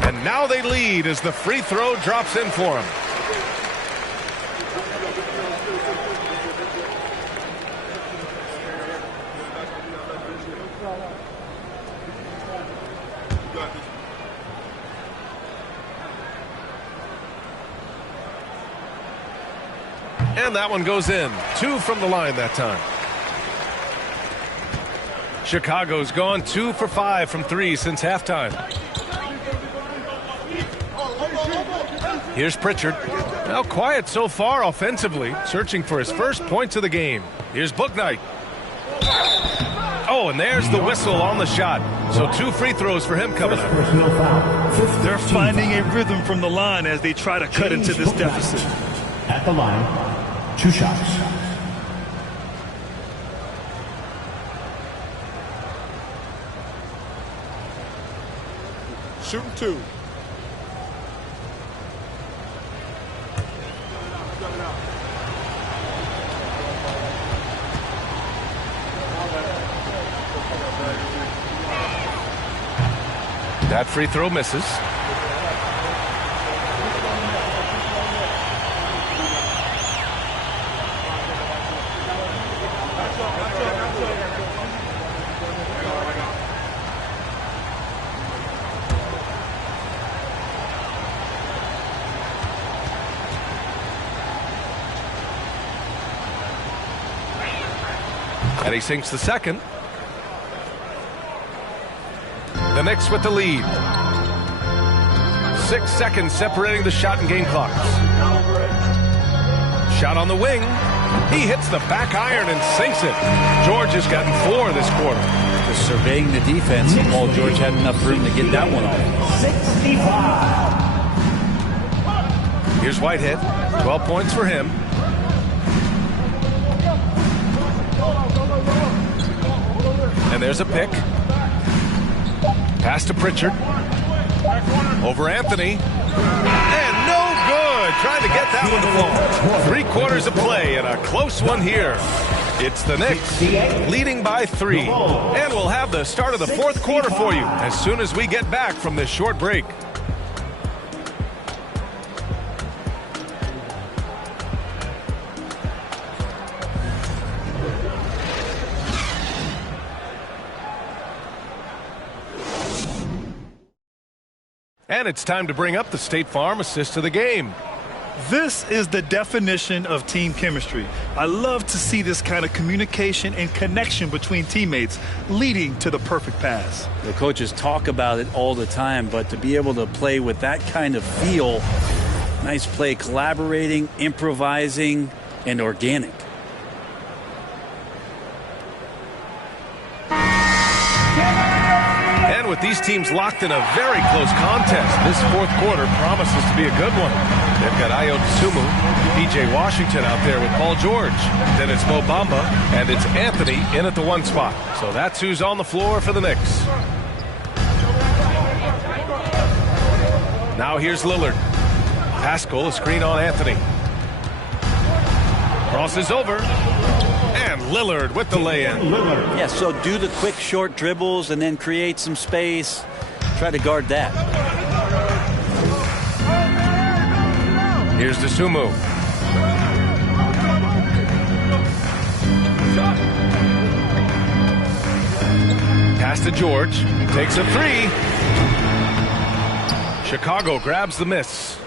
And now they lead as the free throw drops in for him. And that one goes in. 2 from the line that time. Chicago's gone 2 for 5 from 3 since halftime. Here's Pritchard. Now quiet so far offensively, searching for his first points of the game. Here's Bouknight. Oh, and there's the whistle on the shot. So 2 free throws for him coming up. They're finding a rhythm from the line as they try to cut into this deficit. At the line, 2 shots. Shooting 2. That free throw misses. And he sinks the second. The Knicks with the lead. 6 seconds separating the shot and game clocks. Shot on the wing. He hits the back iron and sinks it. George has gotten 4 this quarter. Just surveying the defense, and Paul George had enough room to get that one off. 65. Here's Whitehead. 12 points for him. And there's a pick. Pass to Pritchard. Over Anthony. And no good. Trying to get that one to fall. 3 quarters of play and a close one here. It's the Knicks leading by 3. And we'll have the start of the 4th quarter for you as soon as we get back from this short break. And it's time to bring up the State Farm assist of the game. This is the definition of team chemistry. I love to see this kind of communication and connection between teammates leading to the perfect pass. The coaches talk about it all the time, but to be able to play with that kind of feel, nice play, collaborating, improvising, and organic. these teams locked in a very close contest. This fourth quarter promises to be a good one. They've got Ayo Dosunmu, P.J. Washington out there with Paul George. Then it's Mo Bamba, and it's Anthony in at the 1 spot. So that's who's on the floor for the Knicks. Now here's Lillard. Pascal, a screen on Anthony. Crosses over. And Lillard with the lay-in. Yeah, so do the quick short dribbles and then create some space. Try to guard that. Here's Dosunmu. Pass to George. Takes a 3. Chicago grabs the miss.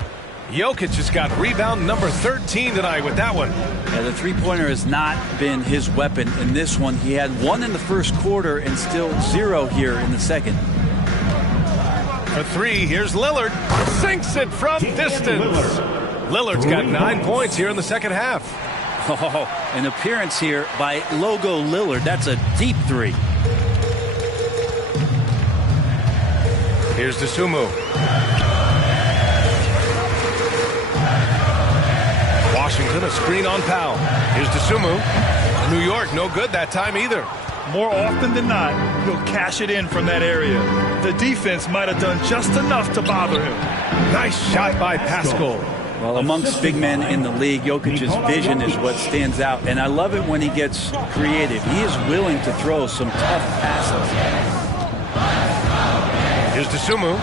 Jokic has got rebound number 13 tonight with that one. Yeah, the three-pointer has not been his weapon in this one. He had 1 in the first quarter and still 0 here in the second. For 3, here's Lillard. Sinks it from distance. Lillard's got 9 points here in the second half. Oh, an appearance here by Logo Lillard. That's a deep 3. Here's Dosunmu. Washington, a screen on Powell. Here's Dosunmu. New York, no good that time either. More often than not, he'll cash it in from that area. The defense might have done just enough to bother him. Nice shot by Pascal. Well, amongst big men in the league, Jokic's vision is what stands out. And I love it when he gets creative. He is willing to throw some tough passes. Here's Dosunmu.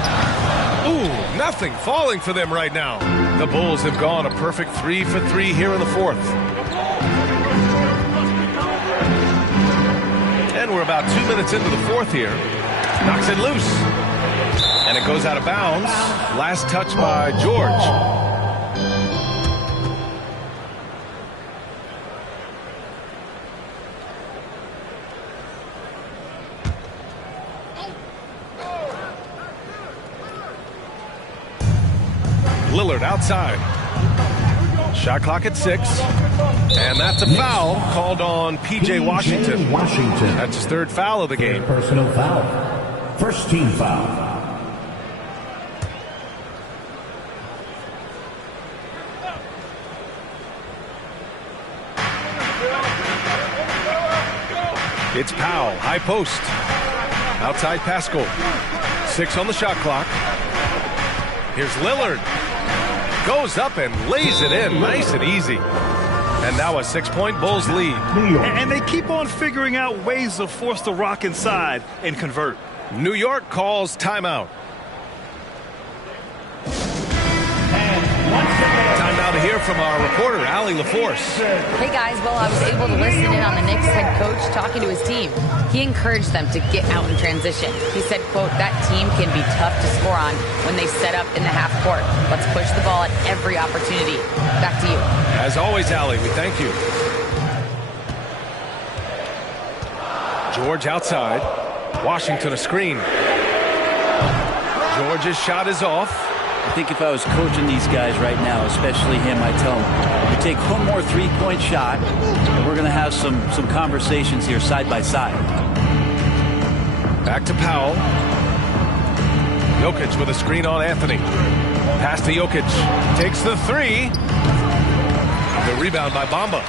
Ooh, nothing falling for them right now. The Bulls have gone a perfect 3 for 3 here in the fourth. And we're about 2 minutes into the fourth here. Knocks it loose. And it goes out of bounds. Last touch by George. Lillard outside. Shot clock at 6. And that's a foul called on P.J. Washington. That's his 3rd foul of the game. Personal foul. First team foul. It's Powell, high post. Outside Pascal. 6 on the shot clock. Here's Lillard. Goes up and lays it in. Nice and easy. And now a 6-point Bulls lead. And they keep on figuring out ways to force the rock inside and convert. New York calls timeout. Time now to hear from our reporter, Allie LaForce. Hey guys, well, I was able to listen in on the Knicks head coach talking to his team. He encouraged them to get out in transition. He said, quote, that team can be tough to score on when they set up in the half court. Let's push the ball at every opportunity. Back to you. As always, Allie, we thank you. George outside. Washington a screen. George's shot is off. I think if I was coaching these guys right now, especially him, I tell him, you take one more three-point shot, and we're going to have some conversations here side by side. Back to Powell. Jokic with a screen on Anthony. Pass to Jokic. Takes the 3. The rebound by Bamba.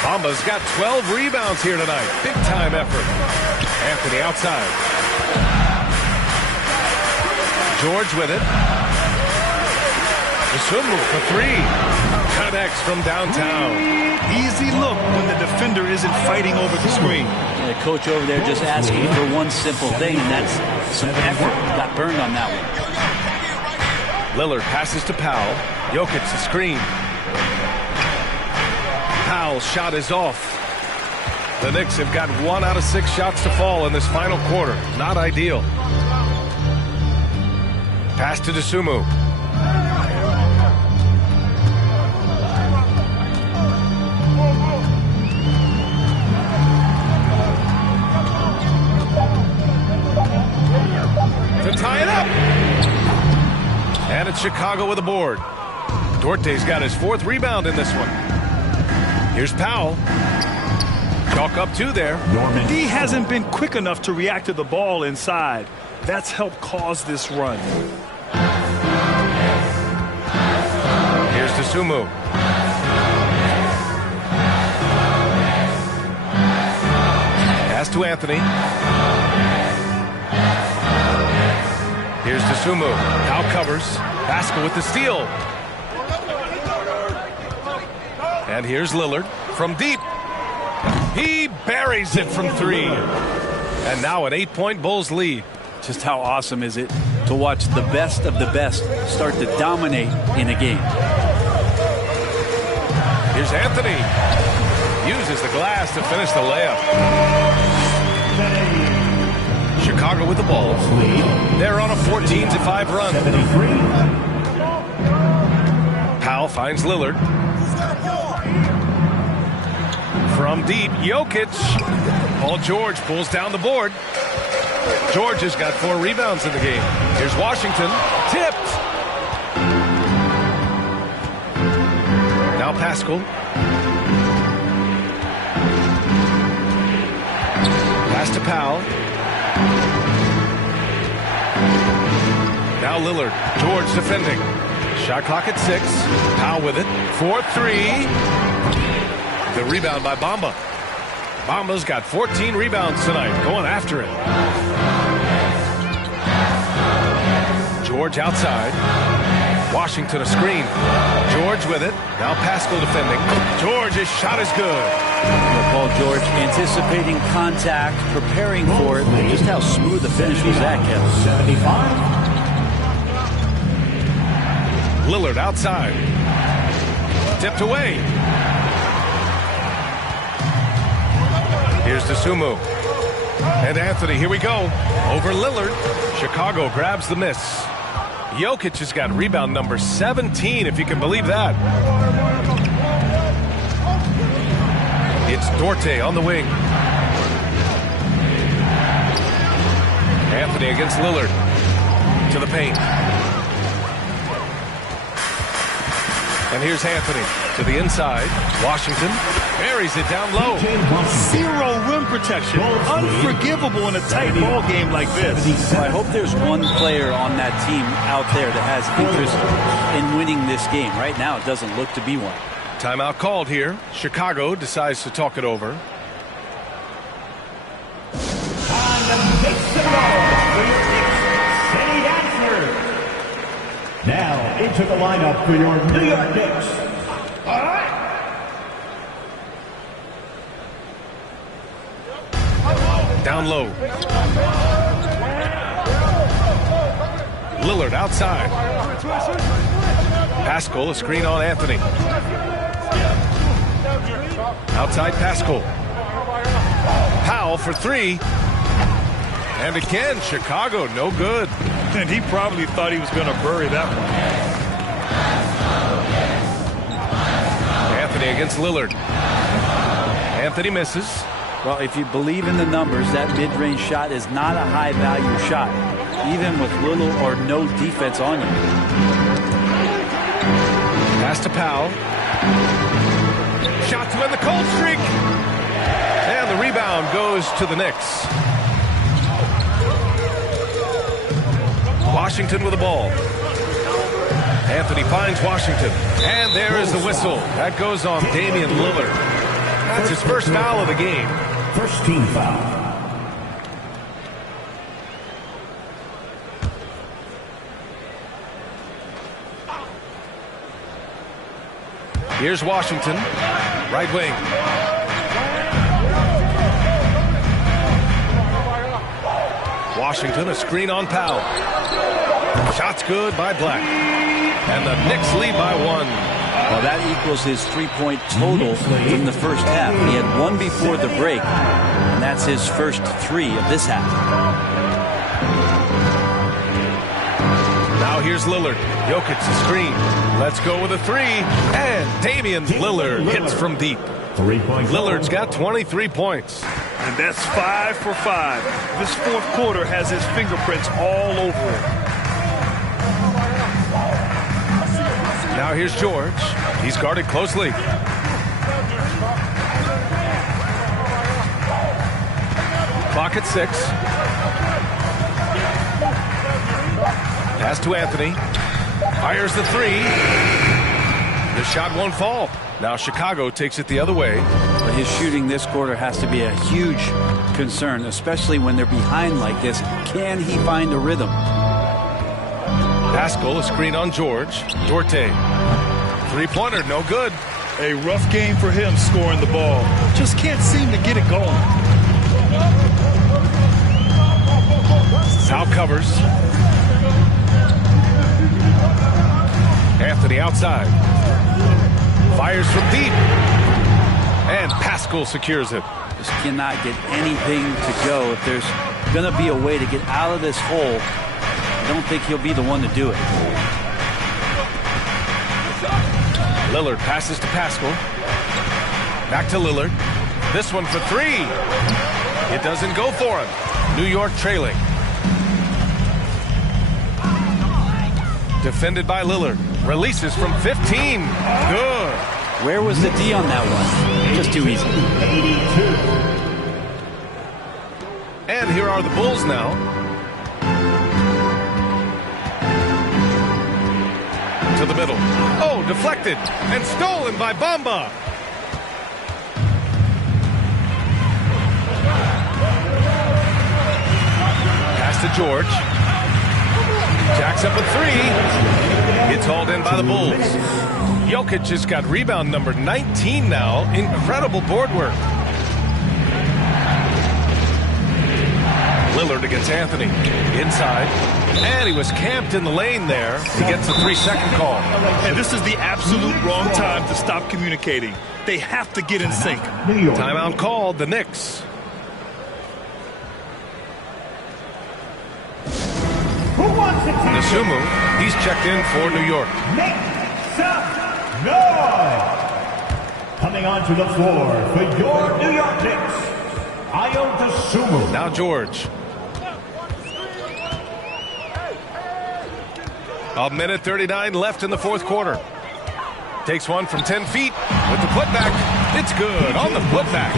Bamba's got 12 rebounds here tonight. Big-time effort. Anthony outside. George with it. Dosunmu for 3. Connects from downtown. Easy look when the defender isn't fighting over the screen. And the coach over there just asking for one simple thing, and that's some effort. Got burned on that one. Lillard passes to Powell. Jokic the screen. Powell's shot is off. The Knicks have got 1 out of 6 shots to fall in this final quarter. Not ideal. Pass to Dosunmu. To tie it up. And it's Chicago with a board. Dorte's got his 4th rebound in this one. Here's Powell. Chalk up 2 there. D hasn't been quick enough to react to the ball inside. That's helped cause this run. Here's to Sumu. Pass to Anthony. Here's to Sumu. Now covers. Pascal with the steal. And here's Lillard from deep. He buries it from 3. And now an 8-point Bulls lead. Just how awesome is it to watch the best of the best start to dominate in a game. Here's Anthony. Uses the glass to finish the layup. Chicago with the ball. They're on a 14-5 run. Powell finds Lillard. From deep, Jokic. Paul George pulls down the board. George has got 4 rebounds in the game. Here's Washington. Tipped. Now Pascal. Pass to Powell. Now Lillard. George defending. Shot clock at 6. Powell with it. 4-3. The rebound by Bamba. Bamba's got 14 rebounds tonight. Going after it. George outside. Washington a screen. George with it. Now Pascal defending. George's shot is good. Paul George anticipating contact, preparing for it. Just how smooth the finish was that, Kevin. 75. Lillard outside. Tipped away. Here's to Sumu. And Anthony, here we go. Over Lillard. Chicago grabs the miss. Jokic has got rebound number 17, if you can believe that. It's Dorte on the wing. Anthony against Lillard. To the paint. And here's Anthony to the inside. Washington buries it down low. 0 rim protection. Unforgivable in a tight ball game like this. I hope there's one player on that team out there that has interest in winning this game. Right now, it doesn't look to be one. Timeout called here. Chicago decides to talk it over. And the makes it all for your City Dancers. Now into the lineup for your New York Knicks. All right. Down low. Lillard outside. Pascal, a screen on Anthony. Outside Pascal. Powell for 3. And again, Chicago, no good. And he probably thought he was going to bury that one. Anthony against Lillard. Anthony misses. Well, if you believe in the numbers, that mid-range shot is not a high-value shot, even with little or no defense on you. Pass to Powell. Shot to win the cold streak. And the rebound goes to the Knicks. Washington with the ball. Anthony finds Washington. And there is the whistle. That goes on Damian Lillard. That's his first foul of the game. First team foul. Here's Washington, right wing. Washington, a screen on Powell. Shot's good by Black. And the Knicks lead by 1. Well, that equals his 3-point total from the first half. He had 1 before the break, and that's his first 3 of this half. Now here's Lillard. Jokic the screen. Let's go with a 3. And Damian Lillard hits from deep. 3-point. Lillard's got 23 points. And that's 5 for 5. This fourth quarter has his fingerprints all over it. Now here's George. He's guarded closely. Clock at 6. Pass to Anthony. Fires the three. The shot won't fall. Now Chicago takes it the other way. But his shooting this quarter has to be a huge concern, especially when they're behind like this. Can he find a rhythm? Pascal, a screen on George. Duarte. Three-pointer, no good. A rough game for him scoring the ball. Just can't seem to get it going. Sal covers. Anthony outside. Fires from deep. And Pascal secures it. Just cannot get anything to go. If there's going to be a way to get out of this hole, I don't think he'll be the one to do it. Lillard passes to Pascal. Back to Lillard. This one for three. It doesn't go for him. New York trailing. Defended by Lillard. Releases from 15. Good. Where was the D on that one? Just too easy. And here are the Bulls now. To the middle. Oh, deflected and stolen by Bamba. Pass to George. Jacks up a three. It's hauled in by the Bulls. Jokic has got rebound number 19 now. Incredible board work. Lillard against Anthony. Inside. And he was camped in the lane there. He gets a 3-second call. And this is the absolute wrong time to stop communicating. They have to get in sync. Timeout called, the Knicks. Nasumu, he's checked in for New York. Make some noise! Coming onto the floor for your New York Knicks, Ayo Dosunmu. Now George. A minute 39 left in the fourth quarter. Takes one from 10 feet with the putback. It's good on the putback.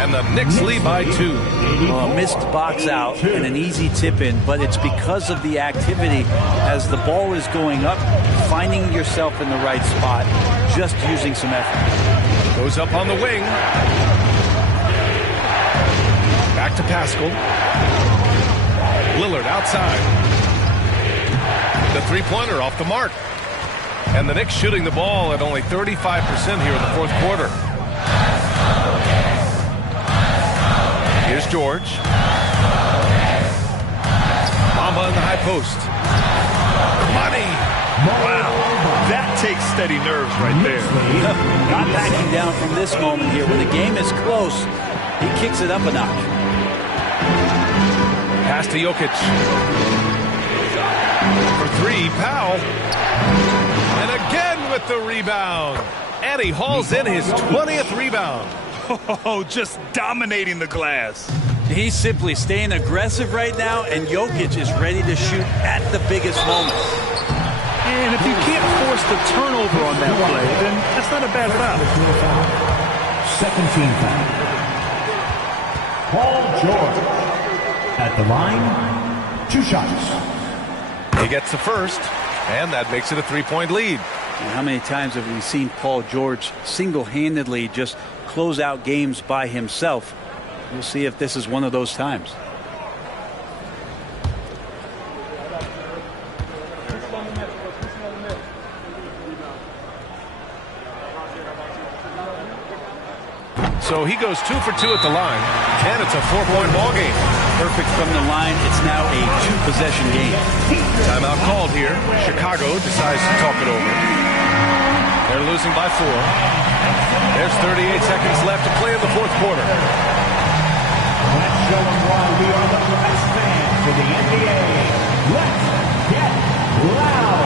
And the Knicks lead by 2. Well, a missed box out and an easy tip in, but it's because of the activity as the ball is going up, finding yourself in the right spot, just using some effort. Goes up on the wing. Back to Pascal. Lillard outside. The three-pointer off the mark. And the Knicks shooting the ball at only 35% here in the fourth quarter. Here's George. Bamba in the high post. Money. Wow. That takes steady nerves right there. Not backing down from this moment here. When the game is close, he kicks it up a notch. Pass to Jokic. For three, Powell. And again with the rebound. And he hauls in his 20th rebound. Oh, just dominating the glass. He's simply staying aggressive right now, and Jokic is ready to shoot at the biggest moment. And if you can't force the turnover on that play, then that's not a bad foul. Second team foul. Paul George at the line, 2 shots. He gets the first, and that makes it a 3-point lead. And how many times have we seen Paul George single-handedly just close out games by himself? We'll see if this is one of those times. So he goes 2 for 2 at the line, and it's a 4-point ball game. Perfect from the line. It's now a 2-possession game. Timeout called here. Chicago decides to talk it over. They're losing by 4. There's 38 seconds left to play in the fourth quarter. Let's show them why we are the best fans in the NBA. Let's get loud.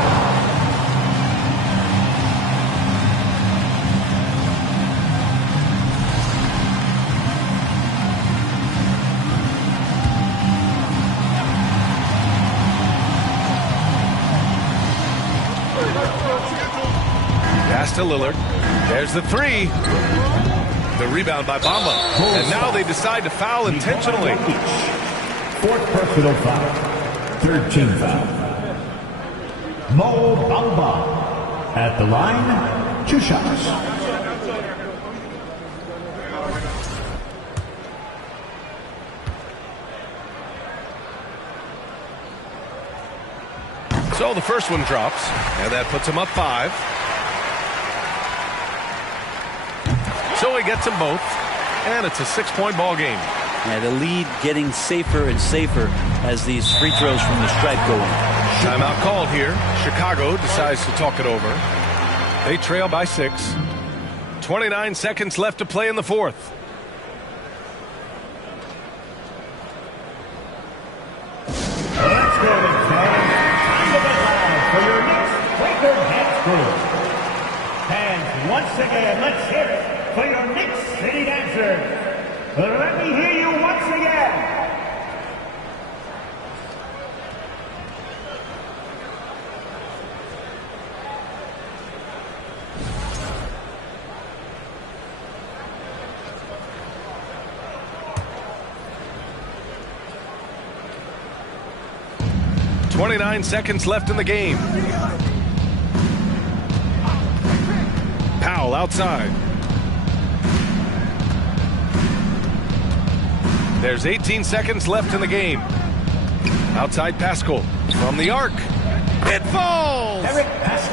Pass to Lillard. There's the three. The rebound by Bamba. And now they decide to foul intentionally. Fourth personal foul. Third team foul. Mo Bamba. At the line, 2 shots. So the first one drops, and that puts him up 5. So he gets them both, and it's a 6-point ball game. Yeah, the lead getting safer and safer as these free throws from the stripe go in. Timeout called here. Chicago decides to talk it over. They trail by 6. 29 seconds left to play in the fourth. Let's go, fans. Time to get loud for your next Quaker Dance Group. Fans, once again, let's hear it for your Knicks City Dancers. Let me hear you once again. .29 seconds left in the game. Powell outside. There's 18 seconds left in the game. Outside Pascal from the arc. It falls!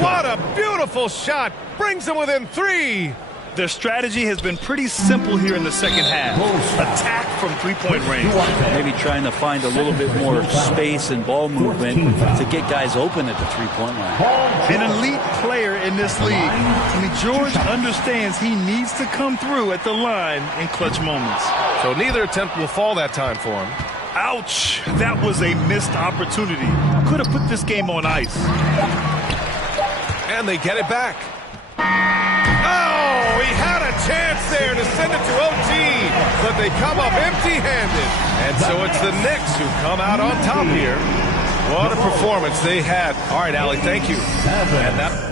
What a beautiful shot! Brings them within 3. Their strategy has been pretty simple here in the second half. Attack from three-point range. Maybe trying to find a little bit more space and ball movement to get guys open at the three-point line. An elite player in this league. I mean, George understands he needs to come through at the line in clutch moments. So neither attempt will fall that time for him. Ouch! That was a missed opportunity. Could have put this game on ice. And they get it back. Oh, he had a chance there to send it to OT, but they come up empty-handed. And so it's the Knicks who come out on top here. What a performance they had. All right, Allie, thank you. And that